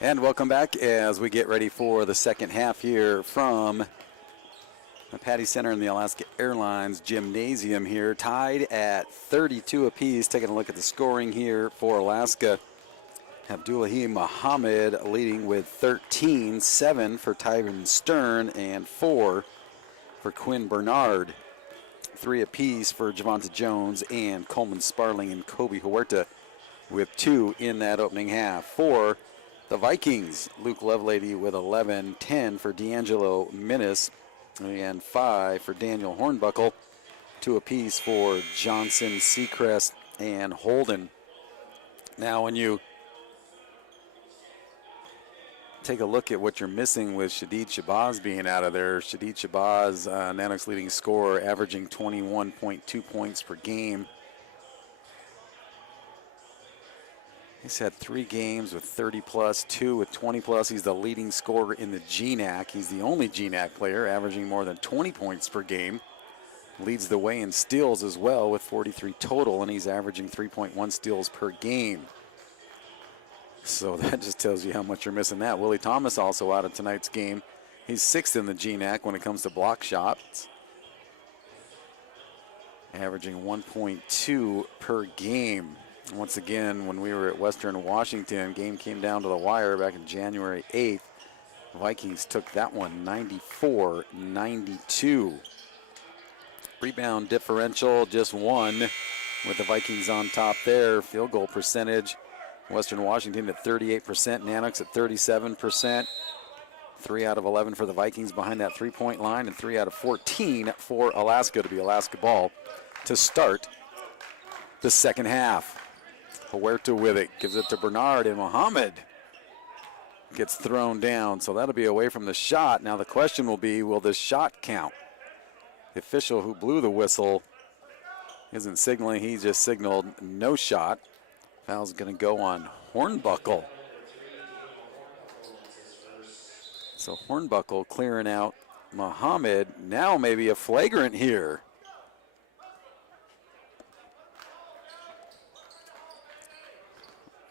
And welcome back as we get ready for the second half here from the Patty Center in the Alaska Airlines Gymnasium here. Tied at 32 apiece. Taking a look at the scoring here for Alaska. Abdullahi Muhammad leading with 13, 7 for Tyron Stern, and 4 for Quinn Bernard. 3 apiece for Javonta Jones and Coleman Sparling and Kobe Huerta with 2 in that opening half. For the Vikings, Luke Lovelady with 11, 10 for D'Angelo Minnis, and 5 for Daniel Hornbuckle. 2 apiece for Johnson, Seacrest, and Holden. Now when you take a look at what you're missing with Shadid Shabazz being out of there, Shadid Shabazz, Nanooks leading scorer, averaging 21.2 points per game. He's had 3 games with 30 plus, 2 with 20 plus. He's the leading scorer in the GNAC. He's the only GNAC player averaging more than 20 points per game. Leads the way in steals as well with 43 total, and he's averaging 3.1 steals per game. So that just tells you how much you're missing that. Willie Thomas also out of tonight's game. He's 6th in the GNAC when it comes to block shots, averaging 1.2 per game. Once again, when we were at Western Washington, game came down to the wire back in January 8th. Vikings took that one 94-92. Rebound differential, just 1 with the Vikings on top there. Field goal percentage, Western Washington at 38%, Nanooks at 37%. 3 out of 11 for the Vikings behind that three-point line, and 3 out of 14 for Alaska to be Alaska ball to start the second half. Huerta with it, gives it to Bernard, and Muhammad gets thrown down, so that'll be away from the shot. Now the question will be, will this shot count? The official who blew the whistle isn't signaling, he just signaled no shot. Foul's going to go on Hornbuckle. So Hornbuckle clearing out Muhammad. Now maybe a flagrant here.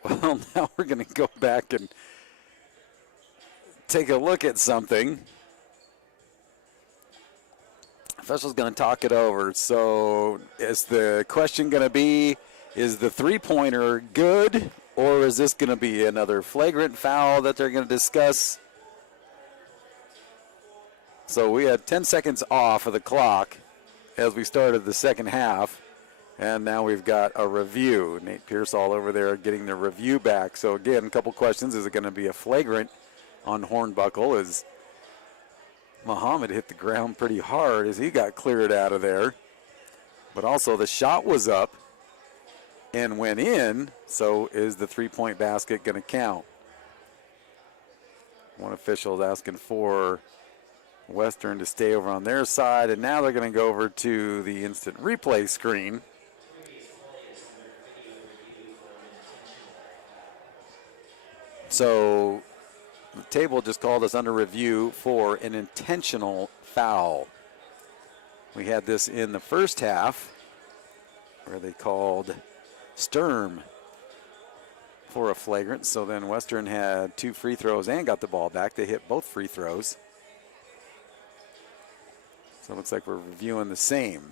Well, now we're going to go back and take a look at something. Official's going to talk it over. So is the question going to be, is the three-pointer good, or is this going to be another flagrant foul that they're going to discuss? So we had 10 seconds off of the clock as we started the second half. And now we've got a review. Nate Pearsall over there getting the review back. So again, a couple questions. Is it going to be a flagrant on Hornbuckle as Muhammad hit the ground pretty hard as he got cleared out of there? But also the shot was up and went in. So is the three-point basket going to count? One official is asking for Western to stay over on their side. And now they're going to go over to the instant replay screen. So the table just called us under review for an intentional foul. We had this in the first half where they called Sturm for a flagrant. So then Western had 2 free throws and got the ball back. They hit both free throws. So it looks like we're reviewing the same.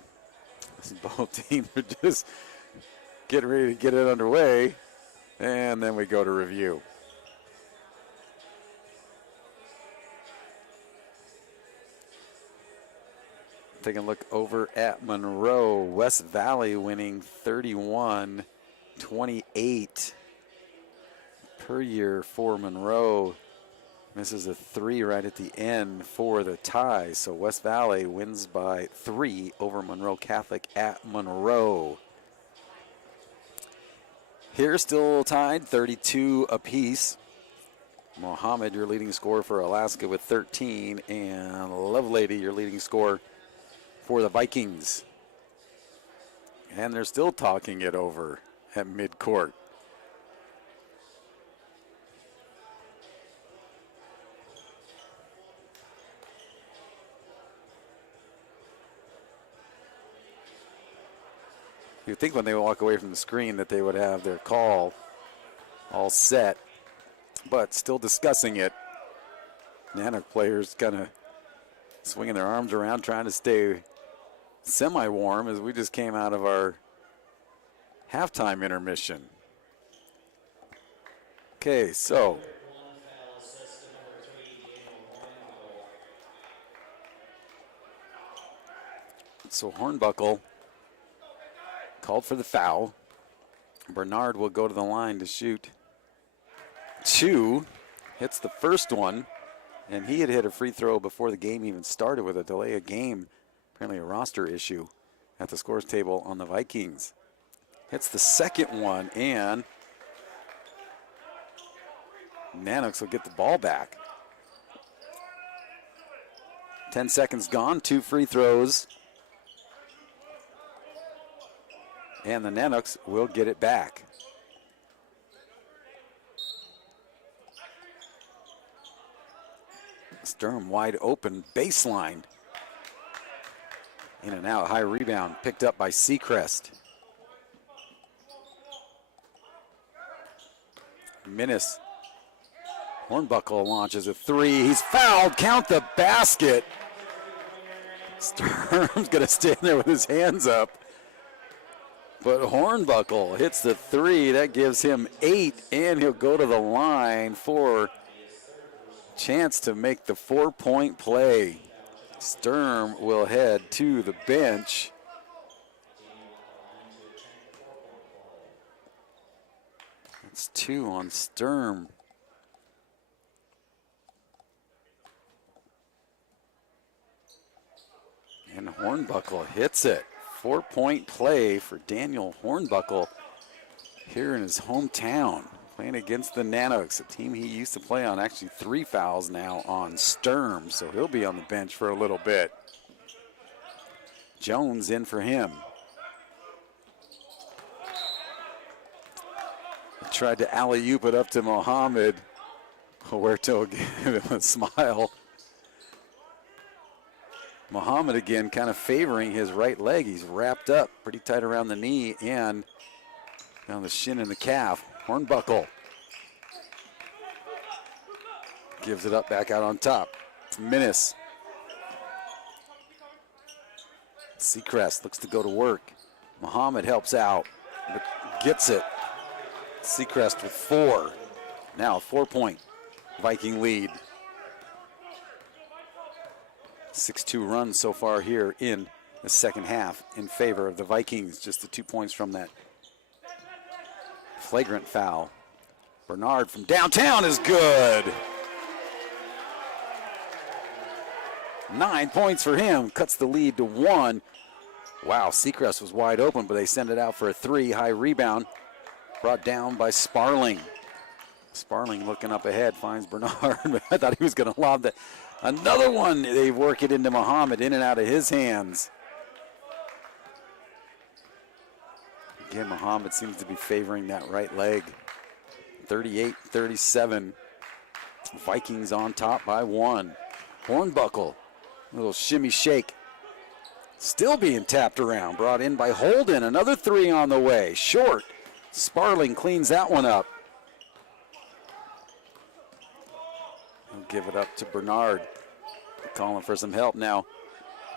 Both teams are just getting ready to get it underway. And then we go to review. Taking a look over at Monroe. West Valley winning 31-28 per year for Monroe. Misses a 3 right at the end for the tie. So West Valley wins by 3 over Monroe Catholic at Monroe. Here still tied, 32 apiece. Mohammed, your leading scorer for Alaska with 13, and Lovelady, your leading scorer for the Vikings. And they're still talking it over at midcourt. You'd think when they walk away from the screen that they would have their call all set but still discussing it. Nanook players kind of swinging their arms around, trying to stay semi-warm as we just came out of our halftime intermission. Okay, so Hornbuckle called for the foul. Bernard will go to the line to shoot 2. Hits the first one, and he had hit a free throw before the game even started with a delay of game. Apparently a roster issue at the scores table on the Vikings. Hits the second one, and Nanooks will get the ball back. 10 seconds gone, 2 free throws. And the Nanooks will get it back. Sturm wide open, baseline. In and out, high rebound, picked up by Seacrest. Minnis. Hornbuckle launches a 3. He's fouled, count the basket. Sturm's gonna stand there with his hands up. But Hornbuckle hits the 3. That gives him 8, and he'll go to the line for chance to make the 4-point play. Sturm will head to the bench. That's 2 on Sturm. And Hornbuckle hits it. 4-point play for Daniel Hornbuckle here in his hometown, playing against the Nanooks, a team he used to play on. Actually 3 fouls now on Sturm, so he'll be on the bench for a little bit. Jones in for him. Tried to alley-oop it up to Mohammed. Huerto gave him a smile. Mohammed again kind of favoring his right leg. He's wrapped up pretty tight around the knee and down the shin and the calf. Hornbuckle gives it up back out on top. It's Minnis. Seacrest looks to go to work. Mohammed helps out, but gets it. Seacrest with 4. Now a 4-point Viking lead. 6-2 run so far here in the second half in favor of the Vikings. Just the 2 points from that flagrant foul. Bernard from downtown is good. 9 points for him, cuts the lead to 1. Wow, Seacrest was wide open, but they send it out for a 3. High rebound, brought down by Sparling. Sparling looking up ahead, finds Bernard, but I thought he was going to lob that. Another one, they work it into Mohammed, in and out of his hands. Again, Mohammed seems to be favoring that right leg. 38-37. Vikings on top by 1. Hornbuckle, a little shimmy shake. Still being tapped around, brought in by Holden. Another 3 on the way, short. Sparling cleans that one up. He'll give it up to Bernard. Calling for some help now.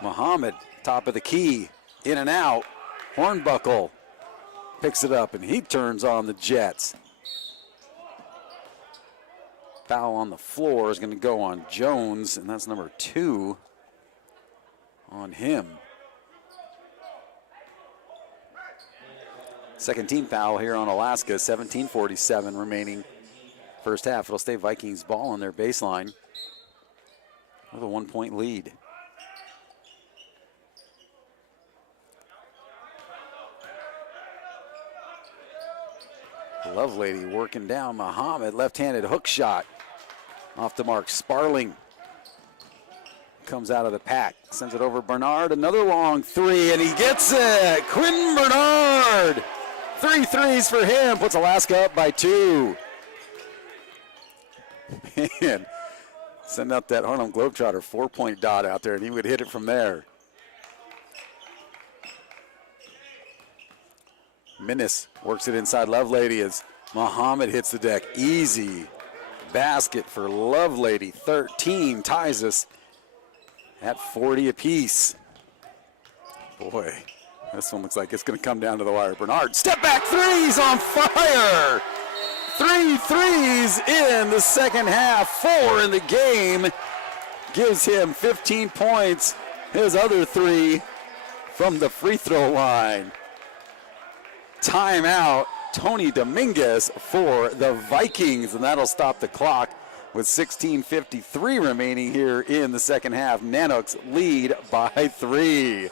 Mohammed, top of the key, in and out. Hornbuckle picks it up, and he turns on the Jets. Foul on the floor is going to go on Jones, and that's number 2 on him. Second team foul here on Alaska, 17:47 remaining first half. It'll stay Vikings ball on their baseline with a 1-point lead. Lovelady working down Mohammed, left-handed hook shot. Off the mark, Sparling comes out of the pack, sends it over Bernard, another long 3, and he gets it! Quinn Bernard! 3 threes for him, puts Alaska up by 2. Man, send out that Harlem Globetrotter 4-point dot out there, and he would hit it from there. Minnis works it inside Lovelady as Mohammed hits the deck. Easy basket for Lovelady. 13 ties us at 40 apiece. Boy, this one looks like it's going to come down to the wire. Bernard, step back threes on fire. 3 threes in the second half, 4 in the game. Gives him 15 points. His other 3 from the free throw line. Timeout, Tony Dominguez for the Vikings, and that'll stop the clock with 16:53 remaining here in the second half. Nanooks lead by 3.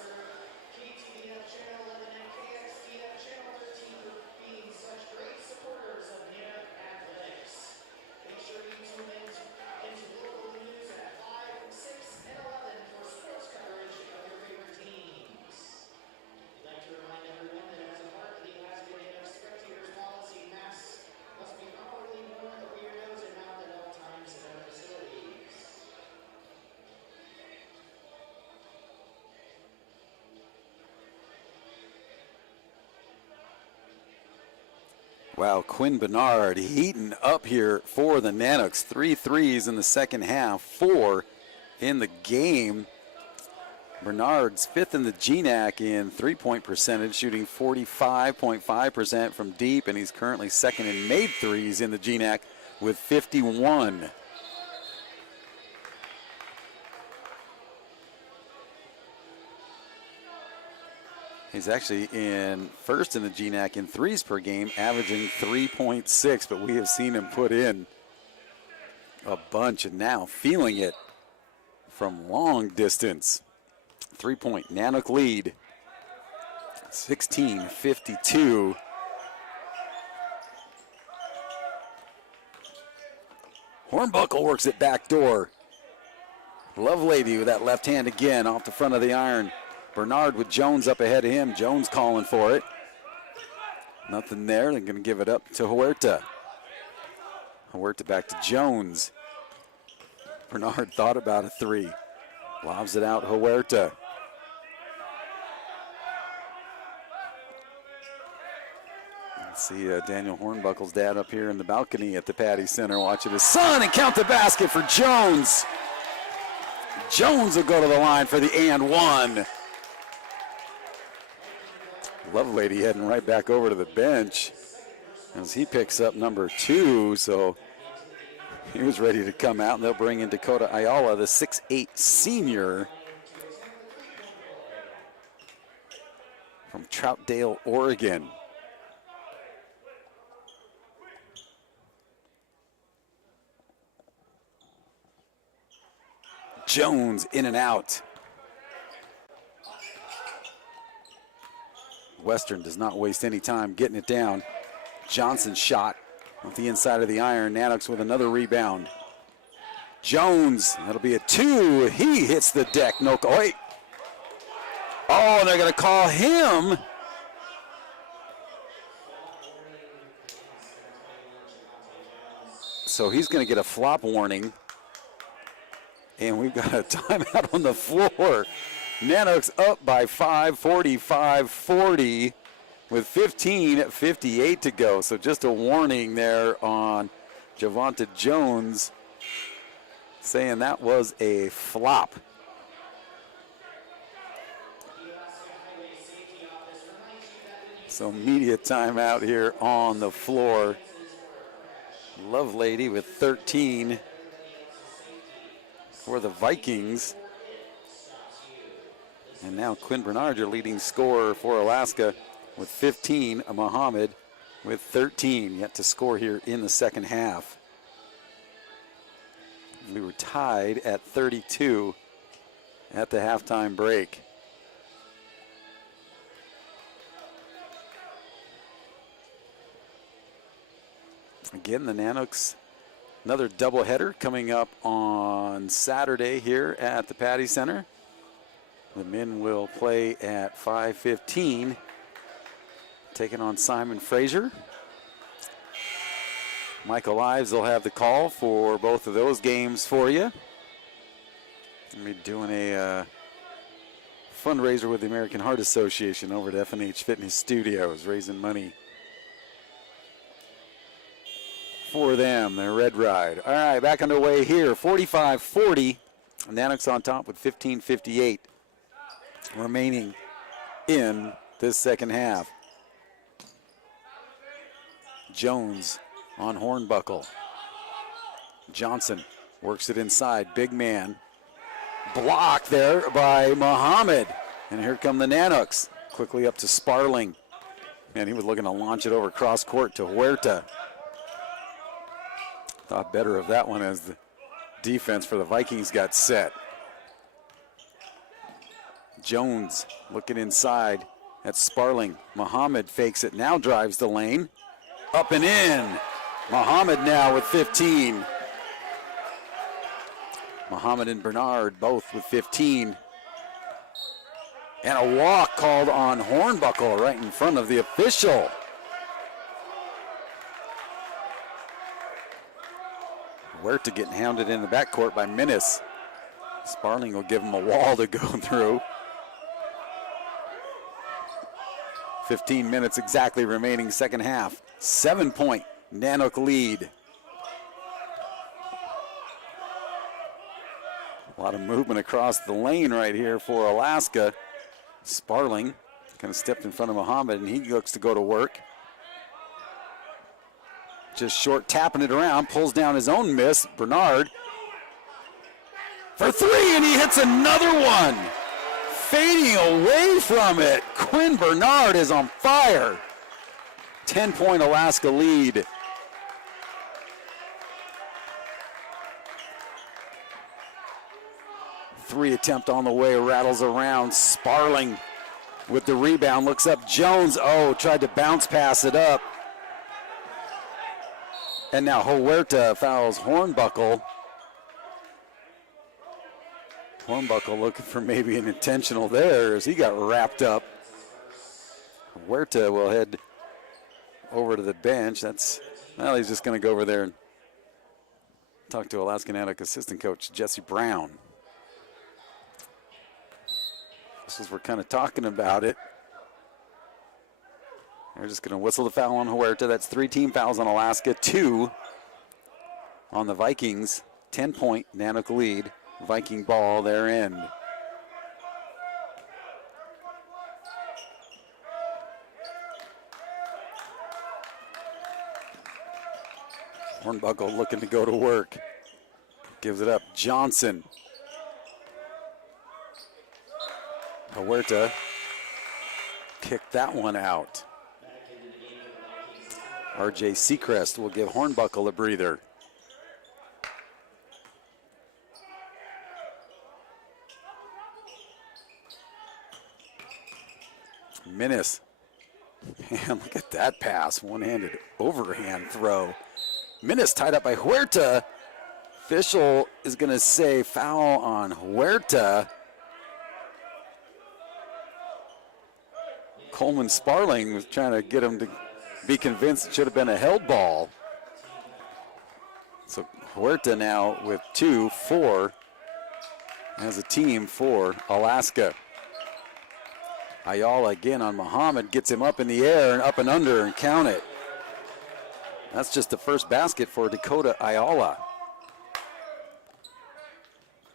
Wow, Quinn Bernard heating up here for the Nanooks. 3 threes in the second half, 4 in the game. Bernard's 5th in the GNAC in three-point percentage, shooting 45.5% from deep, and he's currently 2nd in made threes in the GNAC with 51. He's actually in 1st in the GNAC in threes per game, averaging 3.6, but we have seen him put in a bunch, and now feeling it from long distance. 3-point Nanook lead, 16:52. Hornbuckle works it back door. Lovelady with that left hand again off the front of the iron. Bernard with Jones up ahead of him. Jones calling for it. Nothing there. They're going to give it up to Huerta. Huerta back to Jones. Bernard thought about a 3. Lobs it out, Huerta. Let's see Daniel Hornbuckle's dad up here in the balcony at the Patty Center watching his son, and count the basket for Jones. Jones will go to the line for the and 1. Lovelady heading right back over to the bench as he picks up number 2, so he was ready to come out, and they'll bring in Dakota Ayala, the 6'8 senior from Troutdale, Oregon. Jones in and out. Western does not waste any time getting it down. Johnson's shot off the inside of the iron. Nanooks with another rebound. Jones, that'll be a 2. He hits the deck. No, wait. Oh, they're going to call him. So he's going to get a flop warning. And we've got a timeout on the floor. Nanooks up by 5, 45-40 with 15:58 to go. So just a warning there on Javonte Jones, saying that was a flop. So media timeout here on the floor. Lovelady with 13 for the Vikings. And now Quinn Bernard, your leading scorer for Alaska with 15. Muhammad with 13, yet to score here in the second half. We were tied at 32 at the halftime break. Again, the Nanooks, another doubleheader coming up on Saturday here at the Patty Center. The men will play at 5:15, taking on Simon Fraser. Michael Ives will have the call for both of those games for you. We'll be doing a fundraiser with the American Heart Association over at F&H Fitness Studios, raising money for them, their Red Ride. All right, back underway here, 45-40. Nanooks on top with 15:58 remaining in this second half. Jones on Hornbuckle. Johnson works it inside, big man. Blocked there by Muhammad. And here come the Nanooks. Quickly up to Sparling. And he was looking to launch it over cross court to Huerta. Thought better of that one as the defense for the Vikings got set. Jones looking inside at Sparling. Muhammad fakes it, now drives the lane. Up and in. Muhammad now with 15. Muhammad and Bernard both with 15. And a walk called on Hornbuckle right in front of the official. Huerta getting hounded in the backcourt by Minnis. Sparling will give him a wall to go through. 15 minutes exactly remaining second half. 7-point Nanook lead. A lot of movement across the lane right here for Alaska. Sparling kind of stepped in front of Muhammad, and he looks to go to work. Just short, tapping it around, pulls down his own miss. Bernard for three, and he hits another one. Fading away from it. Quinn Bernard is on fire. 10-point Alaska lead. Three attempt on the way, rattles around. Sparling with the rebound, looks up. Jones, tried to bounce pass it up. And now Huerta fouls Hornbuckle. Hornbuckle looking for maybe an intentional there as he got wrapped up. Huerta will head over to the bench. He's just going to go over there and talk to Alaska Nanook assistant coach Jesse Brown. Just as we're kind of talking about it, they're just going to whistle the foul on Huerta. That's 3 team fouls on Alaska, 2 on the Vikings. 10-point Nanook lead. Viking ball their end. Hornbuckle looking to go to work. Gives it up. Johnson. Huerta kicked that one out. RJ Seacrest will give Hornbuckle a breather. Minnis. Man, look at that pass. One-handed overhand throw. Minnis tied up by Huerta. Official is going to say foul on Huerta. Coleman Sparling was trying to get him to be convinced it should have been a held ball. So Huerta now with 2-4 as a team for Alaska. Ayala again on Muhammad, gets him up in the air and up and under and count it. That's just the first basket for Dakota Ayala.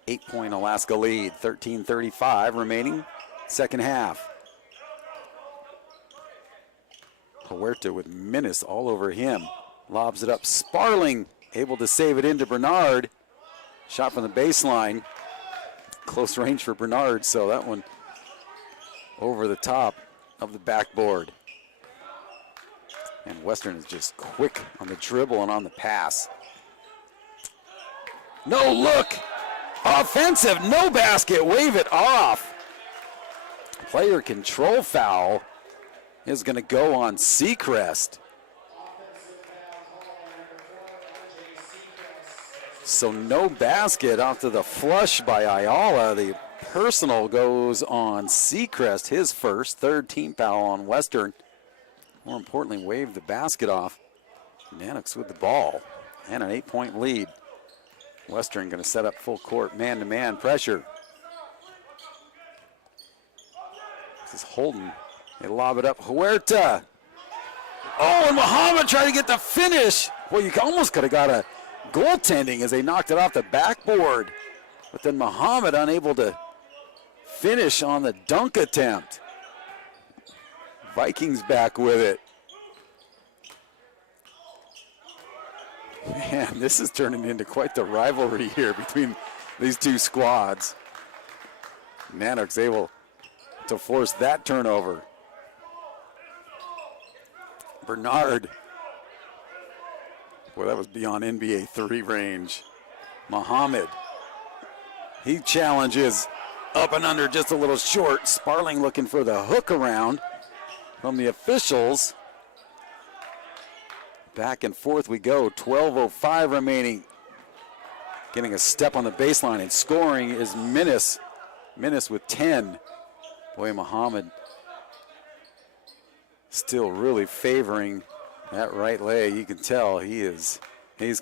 8-point Alaska lead, 13:35 remaining, second half. Huerta with Minnis all over him. Lobs it up. Sparling able to save it into Bernard. Shot from the baseline. Close range for Bernard, so that one over the top of the backboard. And Western is just quick on the dribble and on the pass. No look. Offensive, no basket, wave it off. Player control foul is going to go on Seacrest. So no basket after the flush by Ayala. The personal goes on Seacrest, his first, third team foul on Western. More importantly, waved the basket off. Nanooks with the ball and an 8-point lead. Western going to set up full court man-to-man pressure. This is Holden. They lob it up. Huerta Oh, and Muhammad tried to get the finish. Well, you almost could have got a goaltending as they knocked it off the backboard. But then Muhammad unable to finish on the dunk attempt. Vikings back with it. Man, this is turning into quite the rivalry here between these two squads. Nanooks able to force that turnover. Bernard. Boy, that was beyond NBA 3 range. Muhammad. He challenges up and under just a little short. Sparling looking for the hook around from the officials. Back and forth we go. 12:05 remaining. Getting a step on the baseline and scoring is Minnis. Minnis with 10. Boy, Muhammad still really favoring that right leg. You can tell he's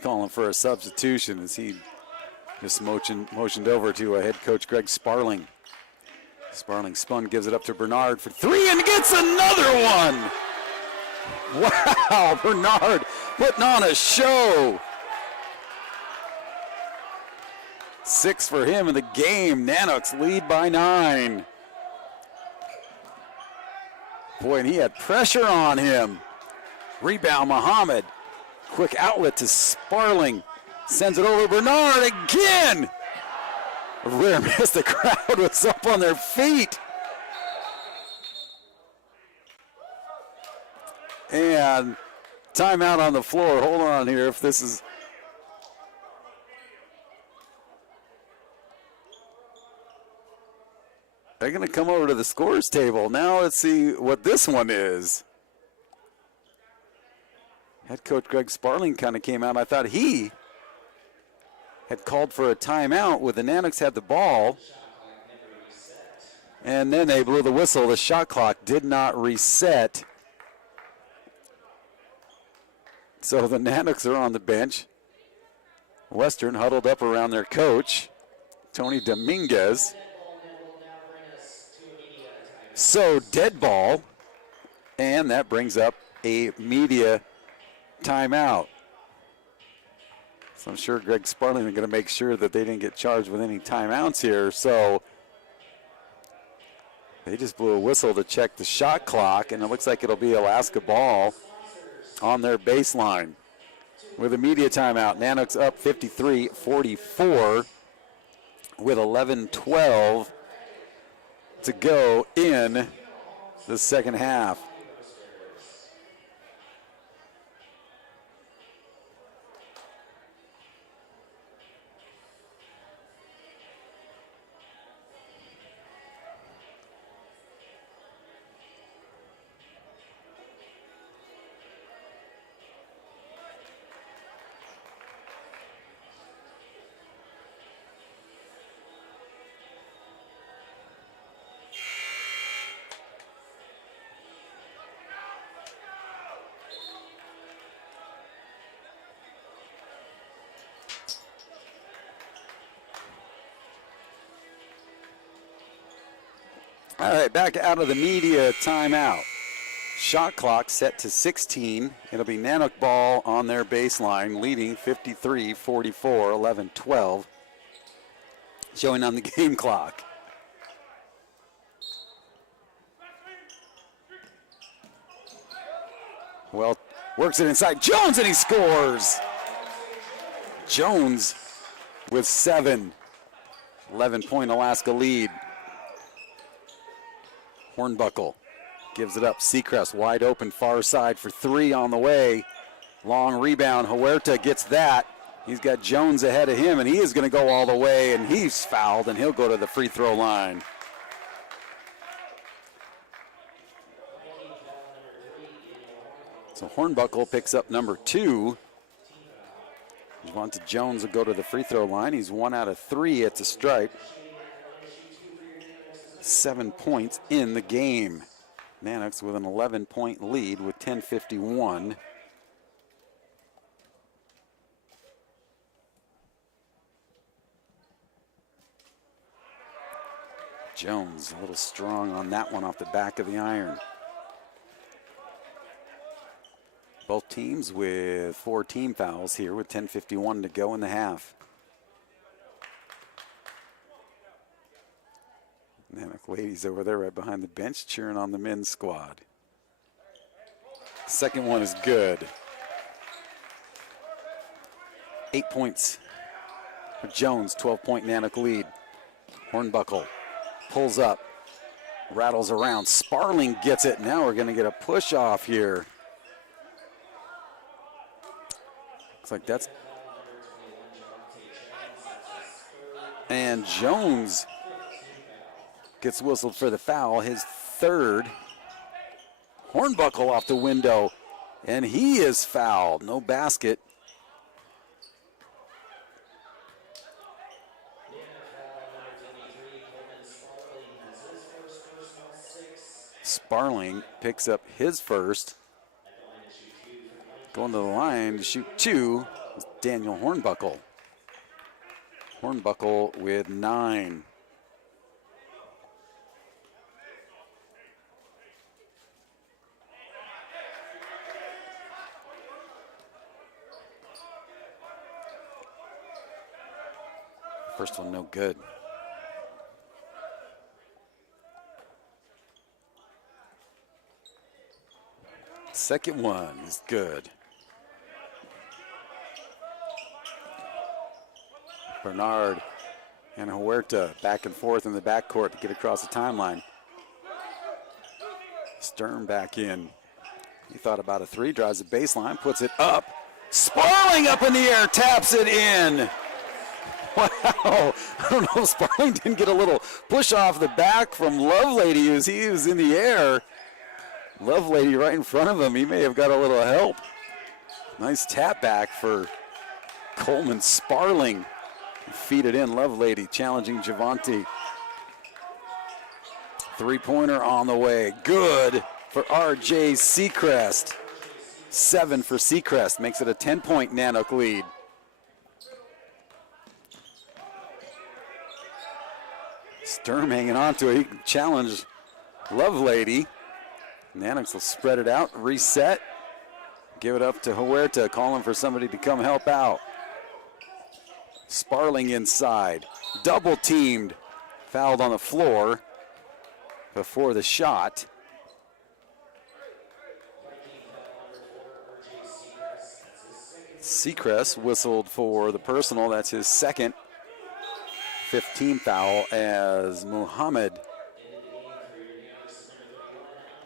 calling for a substitution as he just motioned over to head coach Greg Sparling. Sparling spun, gives it up to Bernard for three and gets another one. Wow, Bernard putting on a show. 6 for him in the game. Nanooks lead by 9. Boy, and he had pressure on him. Rebound, Muhammad. Quick outlet to Sparling. Sends it over Bernard again. A rare miss. The crowd was up on their feet. And timeout on the floor. Hold on here if this is... They're going to come over to the scores table. Now let's see what this one is. Head coach Greg Sparling kind of came out. I thought he had called for a timeout when the Nanooks had the ball. And then they blew the whistle. The shot clock did not reset. So the Nanooks are on the bench. Western huddled up around their coach, Tony Dominguez. So dead ball, and that brings up a media timeout. So I'm sure Greg Sparling is going to make sure that they didn't get charged with any timeouts here. So they just blew a whistle to check the shot clock, and it looks like it'll be Alaska ball on their baseline. With a media timeout, Nanooks up 53-44 with 11-12 to go in the second half. All right, back out of the media timeout. Shot clock set to 16. It'll be Nanook ball on their baseline, leading 53-44, 11-12. Showing on the game clock. Well, works it inside. Jones, and he scores. Jones with 7. 11-point Alaska lead. Hornbuckle gives it up. Seacrest wide open far side for 3 on the way. Long rebound. Huerta gets that. He's got Jones ahead of him, and he is going to go all the way, and he's fouled, and he'll go to the free throw line. So Hornbuckle picks up number 2. Javonte Jones will go to the free throw line. He's 1 out of 3 at the stripe. 7 points in the game. Nanooks with an 11-point lead with 10:51. Jones a little strong on that one off the back of the iron. Both teams with 4 team fouls here with 10:51 to go in the half. Nanook ladies over there right behind the bench cheering on the men's squad. Second one is good. 8 points for Jones, 12-point Nanook lead. Hornbuckle pulls up, rattles around. Sparling gets it. Now we're going to get a push off here. Looks like that's... And Jones gets whistled for the foul, his third. Hornbuckle off the window, and he is fouled. No basket. Sparling picks up his first. Going to the line to shoot 2 is Daniel Hornbuckle. Hornbuckle with 9. First one no good. Second one is good. Bernard and Huerta back and forth in the backcourt to get across the timeline. Sturm back in. He thought about a 3, drives the baseline, puts it up. Sparling up in the air, taps it in. Wow, I don't know if Sparling didn't get a little push off the back from Lovelady as he was in the air. Lovelady right in front of him, he may have got a little help. Nice tap back for Coleman Sparling. Feed it in, Lovelady challenging Javante. 3-pointer on the way, good for RJ Seacrest. 7 for Seacrest, makes it a 10-point Nanook lead. Sturm hanging on to it. He can challenge Lovelady. Nanooks will spread it out, reset, give it up to Huerta, calling for somebody to come help out. Sparling inside, double teamed, fouled on the floor before the shot. Seacrest whistled for the personal, that's his second. 15 foul as Muhammad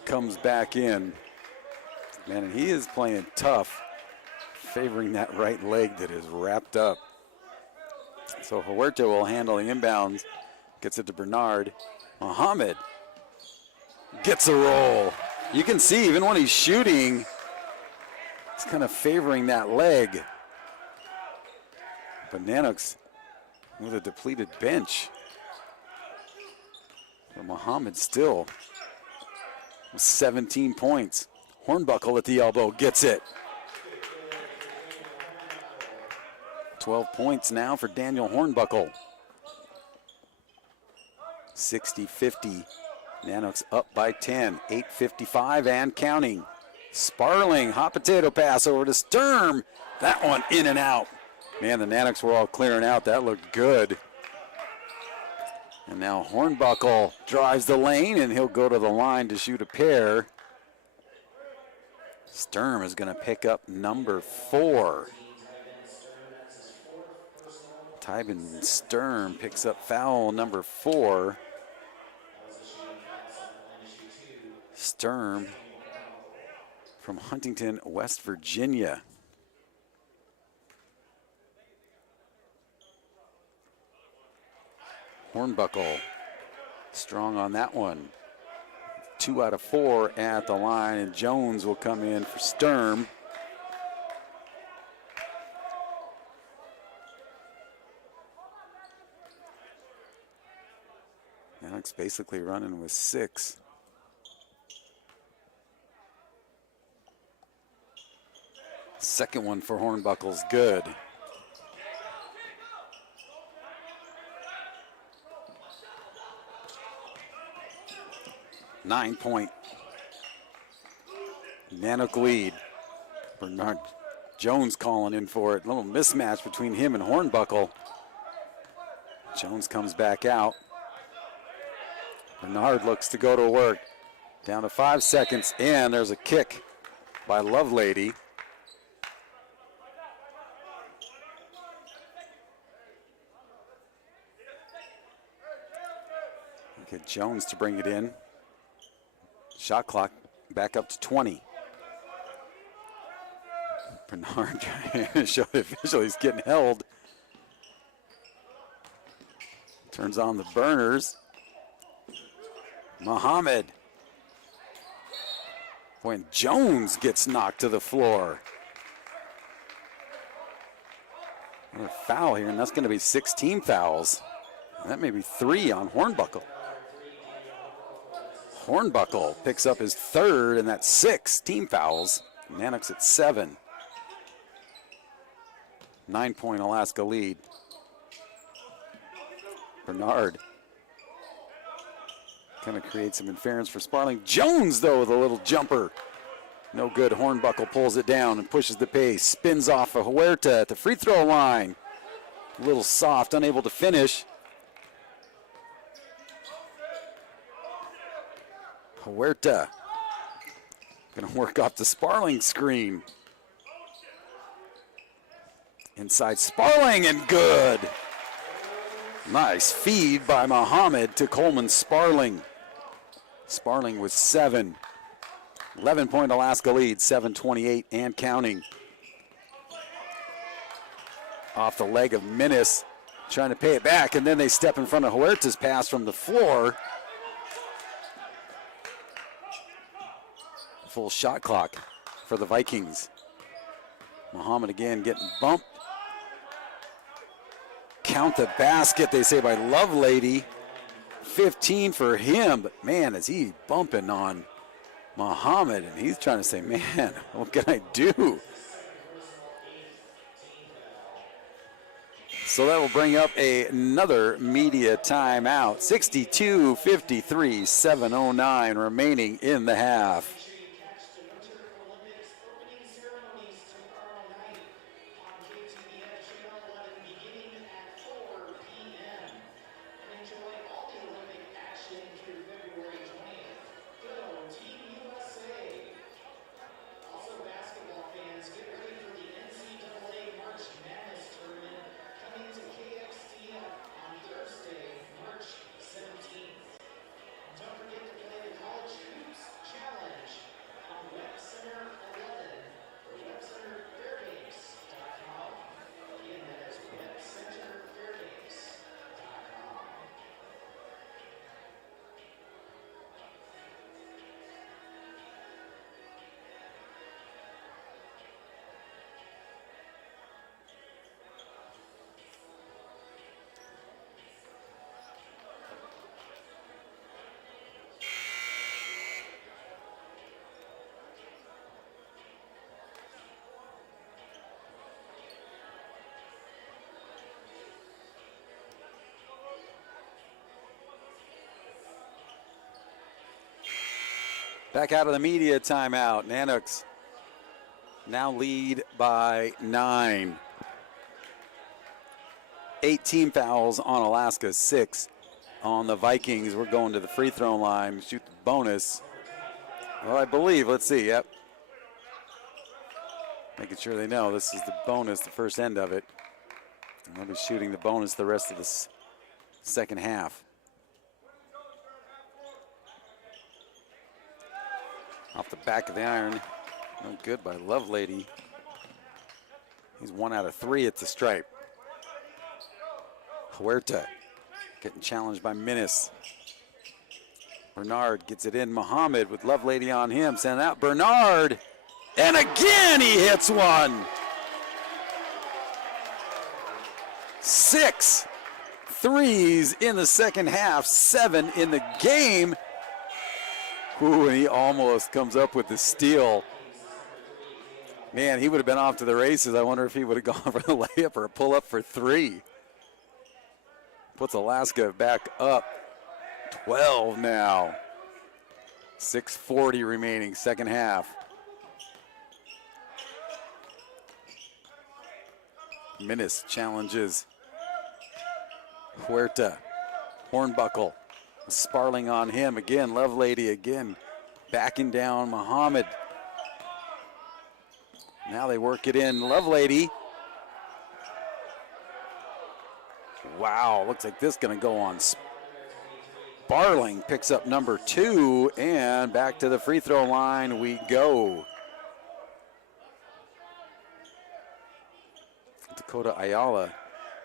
comes back in. Man, and he is playing tough, favoring that right leg that is wrapped up. So Huerta will handle the inbounds, gets it to Bernard. Muhammad gets a roll. You can see even when he's shooting, he's kind of favoring that leg. But Nanooks with a depleted bench. But Muhammad still with 17 points. Hornbuckle at the elbow gets it. 12 points now for Daniel Hornbuckle. 60-50. Nanooks up by 10. 8:55 and counting. Sparling, hot potato pass over to Sturm. That one in and out. Man, the Nanooks were all clearing out. That looked good. And now Hornbuckle drives the lane, and he'll go to the line to shoot a pair. Sturm is going to pick up number 4. Tybin Sturm picks up foul number 4. Sturm from Huntington, West Virginia. Hornbuckle strong on that one. 2 out of 4 at the line, and Jones will come in for Sturm. Nanooks basically running with 6. Second one for Hornbuckle's good. Nine-point Nanook lead. Bernard Jones calling in for it. A little mismatch between him and Hornbuckle. Jones comes back out. Bernard looks to go to work. Down to 5 seconds, and there's a kick by Lovelady. Get Jones to bring it in. Shot clock back up to 20. Bernard trying to show the official he's getting held. Turns on the burners. Muhammad. When Jones gets knocked to the floor. Another foul here, and that's going to be 6 team fouls. And that may be 3 on Hornbuckle. Hornbuckle picks up his 3rd, and that's 6 team fouls. Nanooks at 7. 9-point Alaska lead. Bernard kind of creates some interference for Sparling. Jones, though, with a little jumper. No good. Hornbuckle pulls it down and pushes the pace. Spins off of Huerta at the free throw line. A little soft, unable to finish. Huerta going to work off the Sparling screen. Inside Sparling, and good. Nice feed by Muhammad to Coleman Sparling. Sparling with 7. 11-point Alaska lead, 7:28 and counting. Off the leg of Minnis, trying to pay it back, and then they step in front of Huerta's pass from the floor. Full shot clock for the Vikings. Muhammad again getting bumped. Count the basket, they say, by Lovelady. 15 for him, but man, is he bumping on Muhammad, and he's trying to say, man, what can I do? So that will bring up another media timeout. 62-53, 7:09 remaining in the half. Back out of the media timeout. Nanooks now lead by 9. 8 team fouls on Alaska, 6 on the Vikings. We're going to the free throw line, shoot the bonus. Well, I believe, let's see, yep. Making sure they know this is the bonus, the first end of it. And they'll be shooting the bonus the rest of the second half. Off the back of the iron. No good by Lovelady. He's 1 out of 3 at the stripe. Huerta getting challenged by Minnis. Bernard gets it in. Muhammad with Lovelady on him. Send out Bernard. And again he hits one. 6 threes in the second half. 7 in the game. Ooh, and he almost comes up with the steal. Man, he would have been off to the races. I wonder if he would have gone for the layup or a pull-up for 3. Puts Alaska back up 12 now. 6:40 remaining, second half. Minnis challenges Huerta. Hornbuckle. Sparling on him again. Lovelady again. Backing down Muhammad. Now they work it in. Lovelady. Wow, looks like this is going to go on. Sparling picks up number 2, and back to the free throw line we go. Dakota Ayala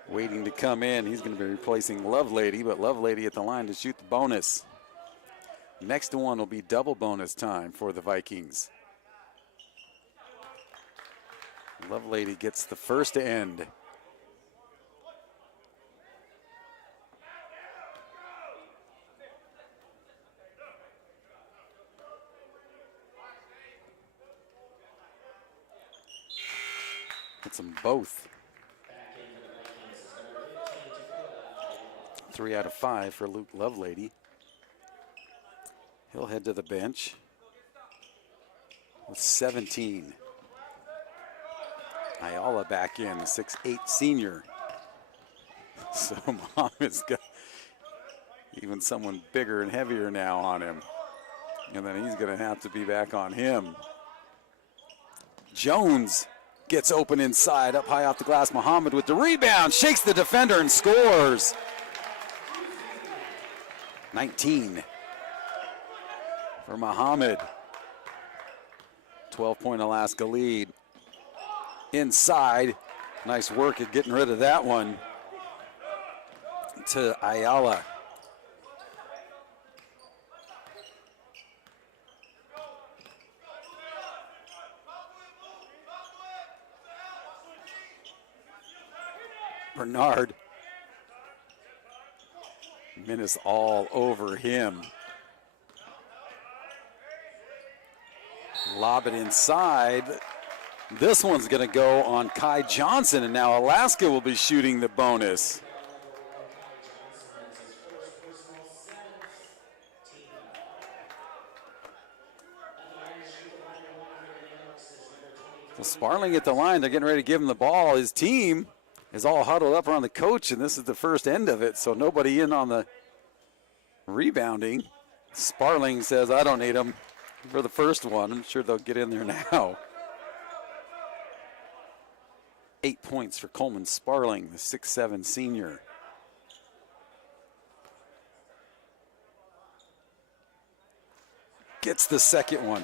waiting to come in. He's going to be replacing Lovelady, but Lovelady at the line to shoot the bonus. Next one will be double bonus time for the Vikings. Lovelady gets the first end. Gets them both. 3 out of 5 for Luke Lovelady. He'll head to the bench with 17. Ayala back in, 6'8" senior. So Muhammad's got even someone bigger and heavier now on him. And then he's going to have to be back on him. Jones gets open inside, up high off the glass. Muhammad with the rebound, shakes the defender and scores. 19 for Muhammad. 12-point Alaska lead. Inside, nice work at getting rid of that one to Ayala. Bernard. Minnis all over him. Lob it inside. This one's going to go on Kai Johnson, and now Alaska will be shooting the bonus. So Sparling at the line, they're getting ready to give him the ball. His team is all huddled up around the coach, and this is the first end of it, so nobody in on the rebounding. Sparling says, I don't need him for the first one. I'm sure they'll get in there now. 8 points for Coleman Sparling, the 6'7" senior. Gets the second one.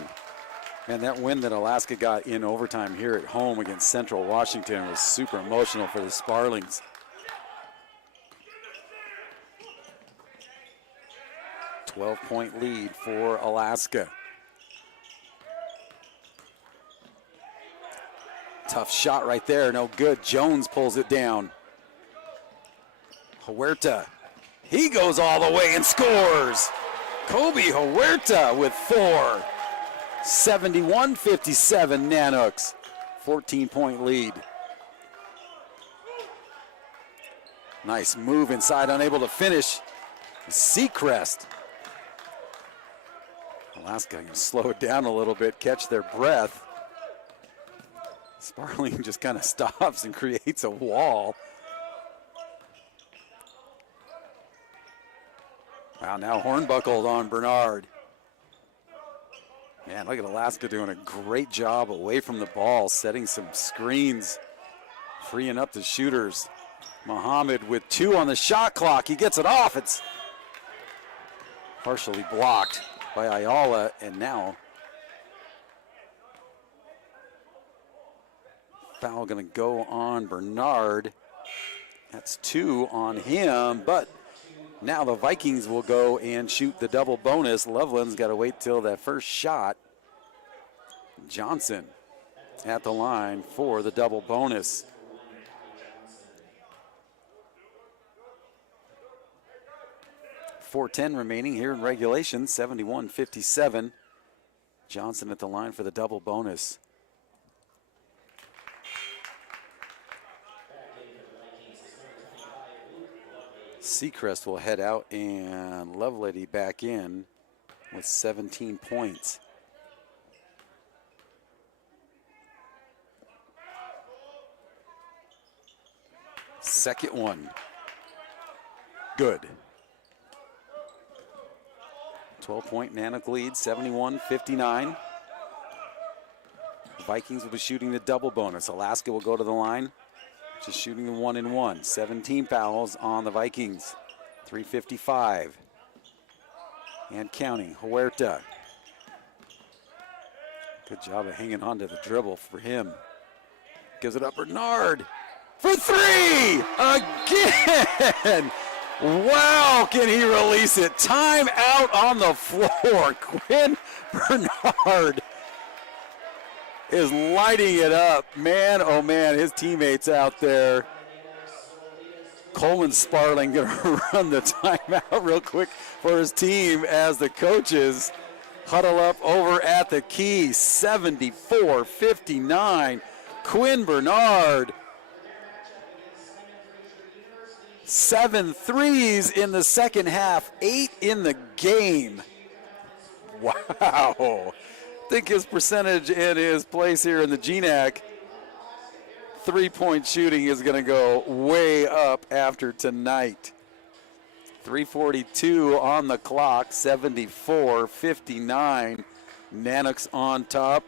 And that win that Alaska got in overtime here at home against Central Washington was super emotional for the Sparlings. A 12-point lead for Alaska. Tough shot right there, no good. Jones pulls it down. Huerta, he goes all the way and scores. Kobe Huerta with 4. 71-57 Nanooks, 14-point lead. Nice move inside, unable to finish. Seacrest. Alaska can slow it down a little bit, catch their breath. Sparling just kind of stops and creates a wall. Wow, now Hornbuckled on Bernard. Man, look at Alaska doing a great job away from the ball, setting some screens, freeing up the shooters. Muhammad with 2 on the shot clock. He gets it off. It's partially blocked by Ayala, and now foul going to go on Bernard. That's 2 on him, but now the Vikings will go and shoot the double bonus. Loveland's got to wait till that first shot. Johnson at the line for the double bonus. .410 remaining here in regulation, 71-57. Johnson at the line for the double bonus. Seacrest will head out, and Lovelady back in with 17 points. Second one. Good. 12-point Nanook lead, 71-59. Vikings will be shooting the double bonus. Alaska will go to the line, just shooting the 1-and-1. 17 fouls on the Vikings. 3:55. And counting. Huerta. Good job of hanging on to the dribble for him. Gives it up Bernard for three again. Wow, can he release it? Time out on the floor. Quinn Bernard is lighting it up. Man, oh man, his teammates out there. Coleman Sparling gonna run the timeout real quick for his team as the coaches huddle up over at the key. 74-59. Quinn Bernard. 7 threes in the second half, 8 in the game. Wow. I think his percentage in his place here in the GNAC, three-point shooting is going to go way up after tonight. 3:42 on the clock, 74-59. Nanooks on top.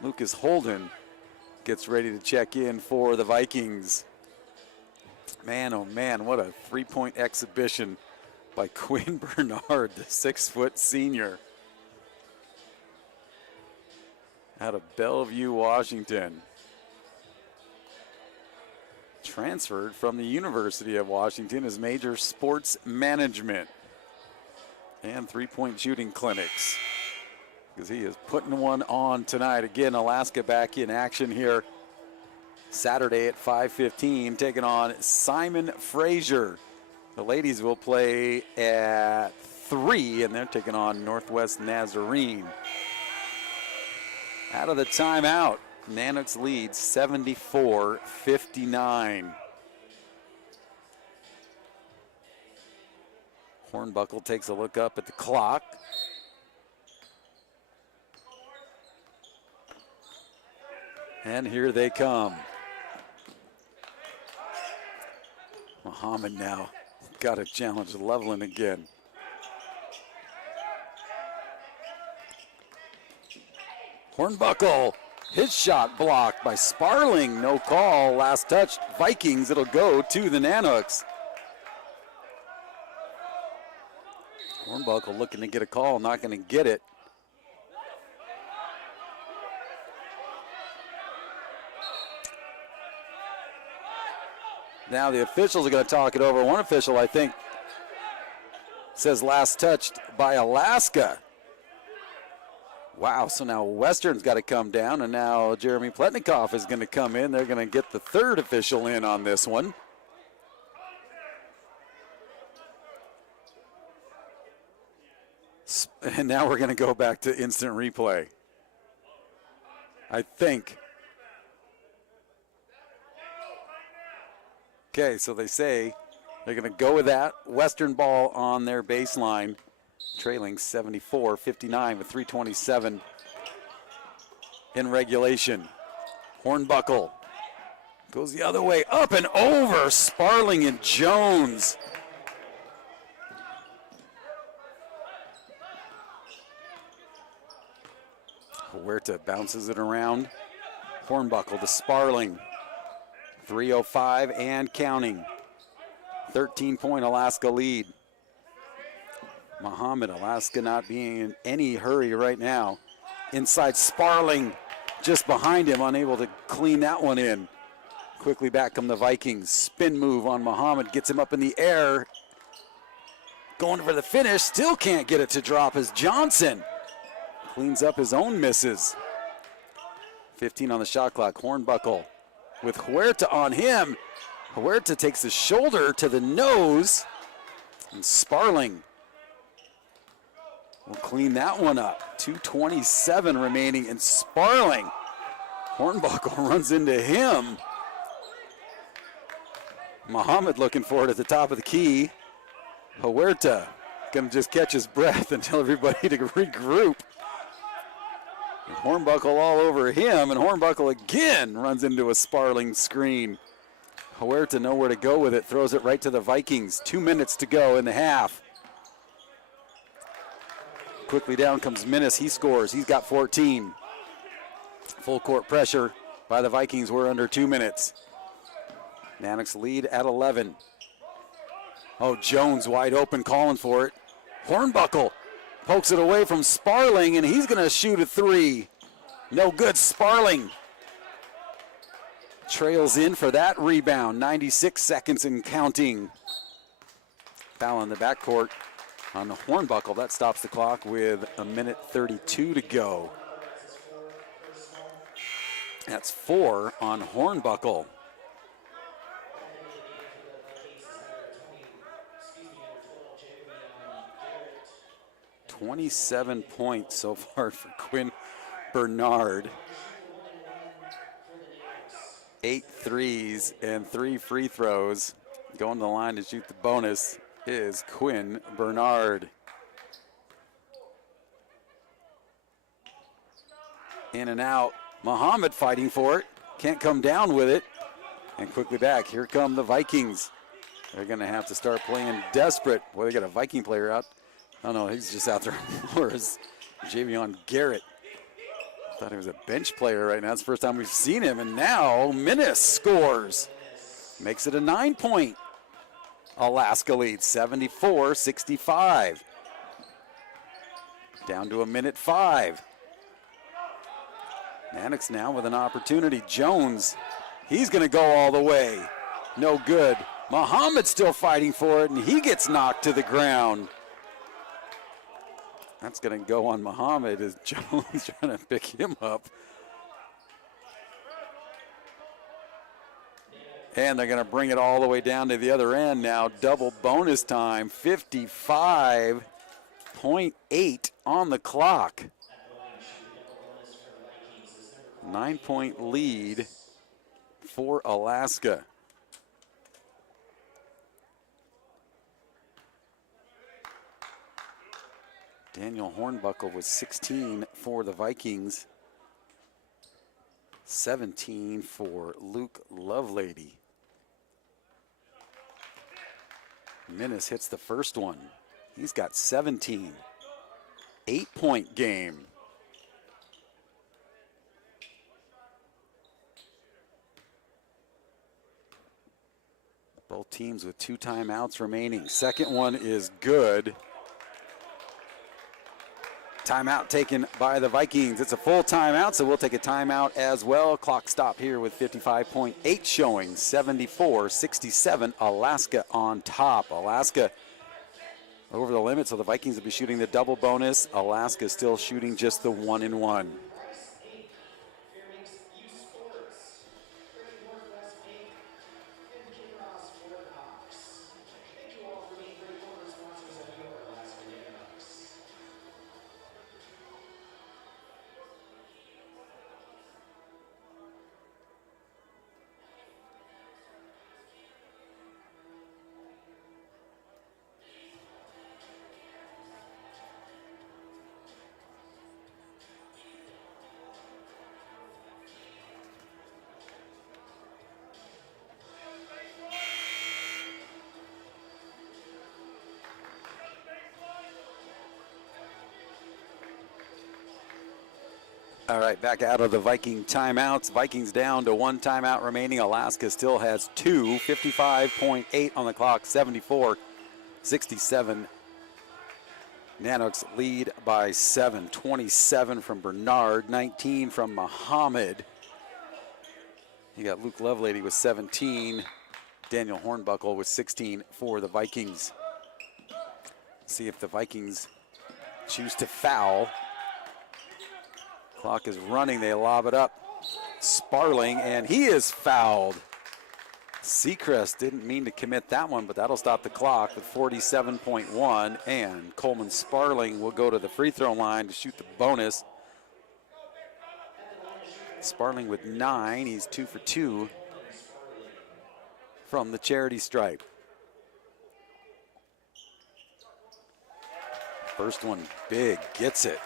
Lucas Holden gets ready to check in for the Vikings. Man, oh man, what a three-point exhibition by Quinn Bernard, the 6-foot senior out of Bellevue, Washington. Transferred from the University of Washington as major sports management and three-point shooting clinics, because he is putting one on tonight. Again, Alaska back in action here Saturday at 5:15, taking on Simon Fraser. The ladies will play at 3, and they're taking on Northwest Nazarene. Out of the timeout, Nanooks leads 74-59. Hornbuckle takes a look up at the clock. And here they come. Muhammad now got to challenge Loveland again. Hornbuckle, his shot blocked by Sparling. No call. Last touch, Vikings. It'll go to the Nanooks. Hornbuckle looking to get a call, not going to get it. Now the officials are going to talk it over. One official, I think, says last touched by Alaska. Wow, so now Western's got to come down, and now Jeremy Pletnikoff is going to come in. They're going to get the third official in on this one. And now we're going to go back to instant replay, I think. Okay, so they say they're going to go with that. Western ball on their baseline, trailing 74-59 with 3:27 in regulation. Hornbuckle goes the other way, up and over. Sparling and Jones. Huerta bounces it around. Hornbuckle to Sparling. 3:05 and counting. 13-point Alaska lead. Muhammad, Alaska not being in any hurry right now. Inside Sparling, just behind him, unable to clean that one in. Quickly back come the Vikings. Spin move on Muhammad, gets him up in the air. Going for the finish, still can't get it to drop as Johnson cleans up his own misses. 15 on the shot clock. Hornbuckle with Huerta on him. Huerta takes the shoulder to the nose, and Sparling will clean that one up. 2:27 remaining, and Sparling. Hornbuckle runs into him. Muhammad looking for it at the top of the key. Huerta gonna just catch his breath and tell everybody to regroup. And Hornbuckle all over him, and Hornbuckle again runs into a Sparling screen. Huerta nowhere to go with it, throws it right to the Vikings. 2 minutes to go in the half. Quickly down comes Minnis, he scores, he's got 14. Full court pressure by the Vikings, we're under 2 minutes. Nanooks lead at 11. Oh, Jones wide open, calling for it. Hornbuckle pokes it away from Sparling, and he's gonna shoot a three. No good, Sparling trails in for that rebound. 96 seconds and counting. Foul in the backcourt on the Hornbuckle. That stops the clock with 1:32 to go. That's 4 on Hornbuckle. 27 points so far for Quinn Bernard. 8 threes and 3 free throws. Going to the line to shoot the bonus is Quinn Bernard. In and out. Muhammad fighting for it. Can't come down with it. And quickly back. Here come the Vikings. They're going to have to start playing desperate. Boy, they got a Viking player out. Oh, no, he's just out there. Whereas Javion Garrett. Thought he was a bench player right now. It's the first time we've seen him. And now Minnis scores. Makes it a 9-point Alaska lead, 74-65. Down to 1:05. Nanooks now with an opportunity. Jones, he's going to go all the way. No good. Muhammad still fighting for it, and he gets knocked to the ground. That's going to go on Muhammad as Jones trying to pick him up. And they're going to bring it all the way down to the other end now. Double bonus time, 55.8 on the clock. 9-point lead for Alaska. Daniel Hornbuckle was 16 for the Vikings. 17 for Luke Lovelady. Minnis hits the first one. He's got 17. 8-point game. Both teams with 2 timeouts remaining. Second one is good. Timeout taken by the Vikings. It's a full timeout, so we'll take a timeout as well. Clock stop here with 55.8 showing. 74-67, Alaska on top. Alaska over the limit, so the Vikings will be shooting the double bonus. Alaska still shooting just the 1-and-1. All right, back out of the Viking timeouts. Vikings down to 1 timeout remaining. Alaska still has 2. 55.8 on the clock, 74-67. Nanooks lead by 7. 27 from Bernard, 19 from Muhammad. You got Luke Lovelady with 17. Daniel Hornbuckle with 16 for the Vikings. See if the Vikings choose to foul. Clock is running, they lob it up. Sparling, and he is fouled. Seacrest didn't mean to commit that one, but that'll stop the clock with 47.1, and Coleman Sparling will go to the free throw line to shoot the bonus. Sparling with 9, he's 2 for 2 from the charity stripe. First one big, gets it.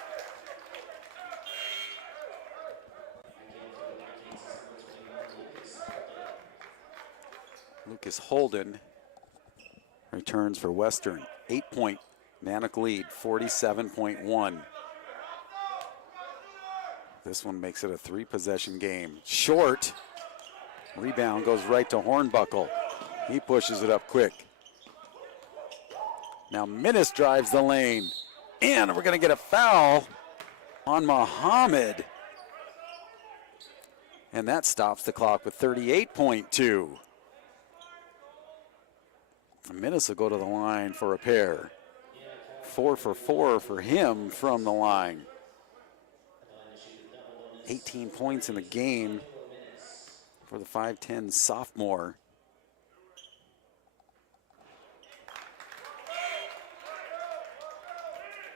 Lucas Holden returns for Western. 8-point Nanook lead, 47.1. This one makes it a 3-possession game. Short. Rebound goes right to Hornbuckle. He pushes it up quick. Now Minnis drives the lane. And we're going to get a foul on Muhammad. And that stops the clock with 38.2. Minnis will go to the line for a pair. 4 for 4 for him from the line. 18 points in the game for the 5'10" sophomore.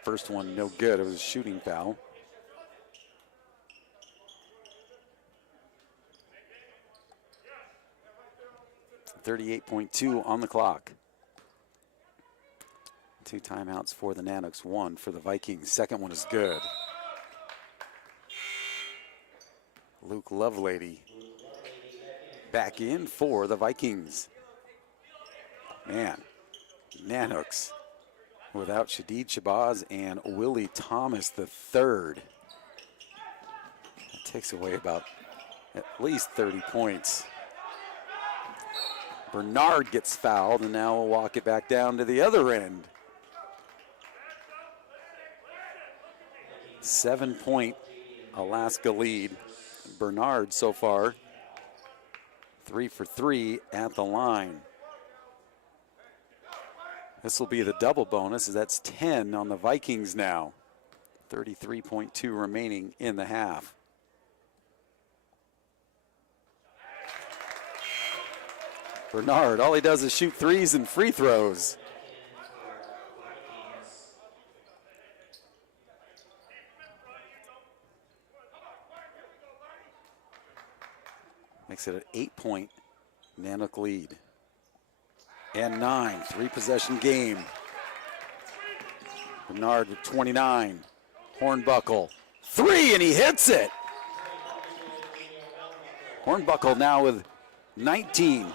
First one no good, it was a shooting foul. .38 on the clock. 2 timeouts for the Nanooks, 1 for the Vikings. Second one is good. Luke Lovelady back in for the Vikings. Man, Nanooks without Shadid Shabazz and Willie Thomas III. That takes away about at least 30 points. Bernard gets fouled, and now we'll walk it back down to the other end. 7-point Alaska lead. Bernard so far 3 for 3 at the line. This will be the double bonus, as that's 10 on the Vikings now. 33.2 remaining in the half. Bernard, all he does is shoot threes and free throws. Makes it an 8-point Nanook lead. And 9, 3-possession game. Bernard with 29. Hornbuckle, 3, and he hits it. Hornbuckle now with 19.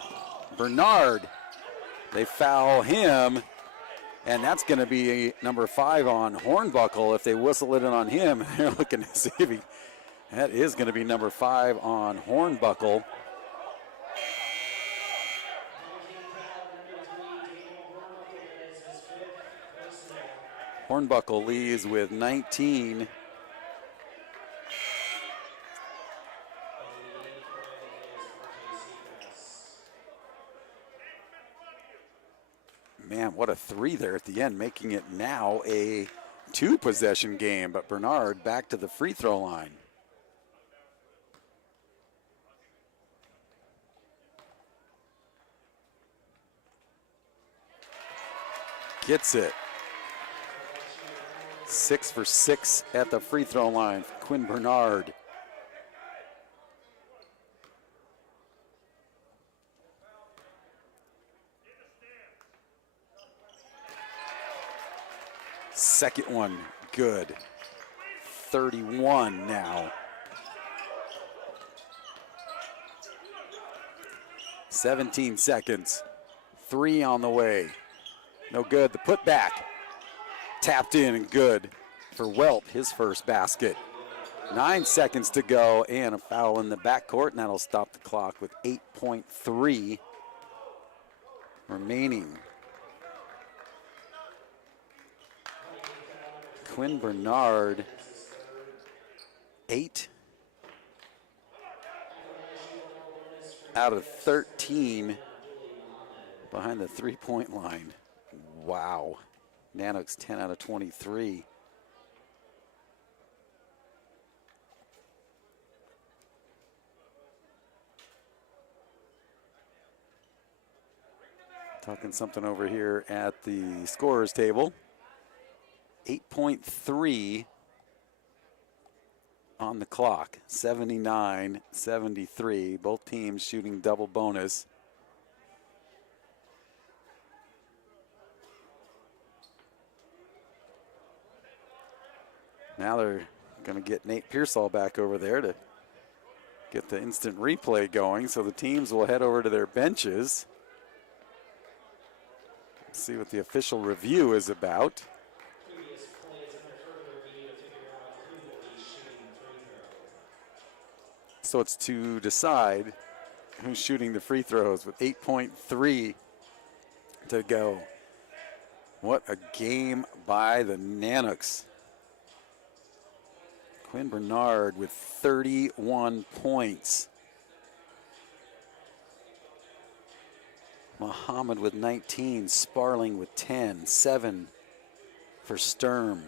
Bernard, they foul him, and that's going to be number 5 on Hornbuckle. If they whistle it in on him, they're looking to see if he, that is going to be number 5 on Hornbuckle. Hornbuckle leads with 19. Man, what a 3 there at the end, making it now a 2-possession game. But Bernard back to the free throw line. Gets it. 6 for 6 at the free throw line for Quinn Bernard. Second one, good. 31 now. 17 seconds. 3 on the way. No good. The putback. Tapped in and good for Welp, his first basket. 9 seconds to go and a foul in the backcourt, and that'll stop the clock with 8.3 remaining. Quinn Bernard, 8 out of 13 behind the three-point line. Wow. Nanooks 10 out of 23. Talking something over here at the scorer's table. 8.3 on the clock. 79-73. Both teams shooting double bonus. Now they're going to get Nate Pearsall back over there to get the instant replay going. So the teams will head over to their benches. See what the official review is about. Previous plays under further review to figure out who will be shooting the free throw. So it's to decide who's shooting the free throws with 8.3 to go. What a game by the Nanooks. Quinn Bernard with 31 points. Muhammad with 19, Sparling with 10, 7 for Sturm,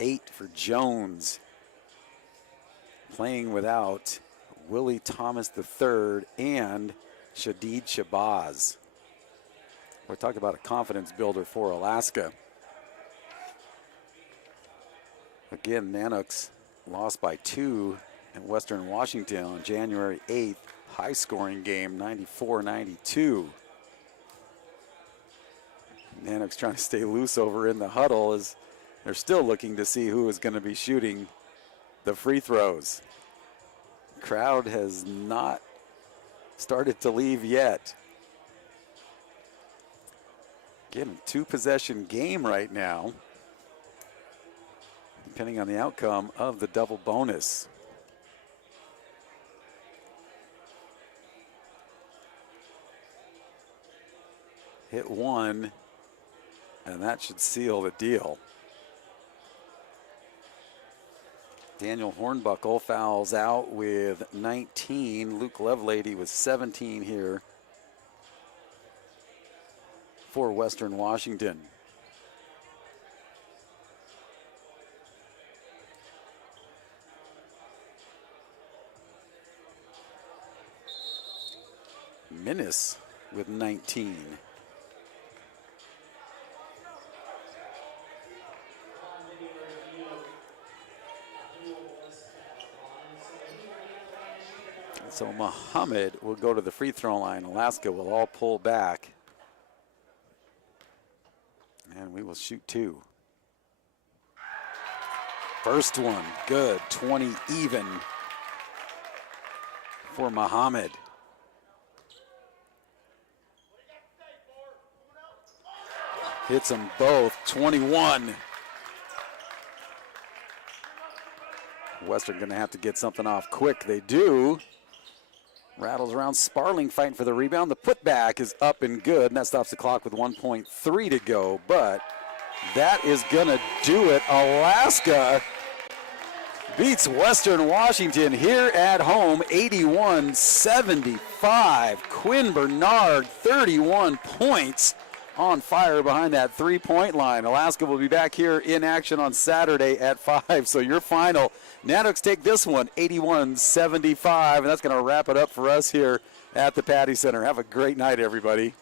8 for Jones. Playing without Willie Thomas III and Shadid Shabazz. We're talking about a confidence builder for Alaska. Again, Nanooks lost by 2 in Western Washington on January 8th. High-scoring game, 94-92. Nanooks trying to stay loose over in the huddle as they're still looking to see who is going to be shooting the free throws. Crowd has not started to leave yet. Again, a 2-possession game right now, depending on the outcome of the double bonus. Hit one, and that should seal the deal. Daniel Hornbuckle fouls out with 19. Luke Lovelady with 17 here for Western Washington. Minnis with 19. So Muhammad will go to the free throw line. Alaska will all pull back. And we will shoot 2. First one, good. 20 even for Muhammad. Hits them both, 21. Western going to have to get something off quick. They do. Rattles around. Sparling fighting for the rebound. The putback is up and good, and that stops the clock with 1.3 to go. But that is going to do it. Alaska beats Western Washington here at home, 81-75. Quinn Bernard, 31 points. On fire behind that three-point line. Alaska will be back here in action on Saturday at 5. So your final, Nanooks take this one, 81-75, and that's going to wrap it up for us here at the Patty Center. Have a great night, everybody.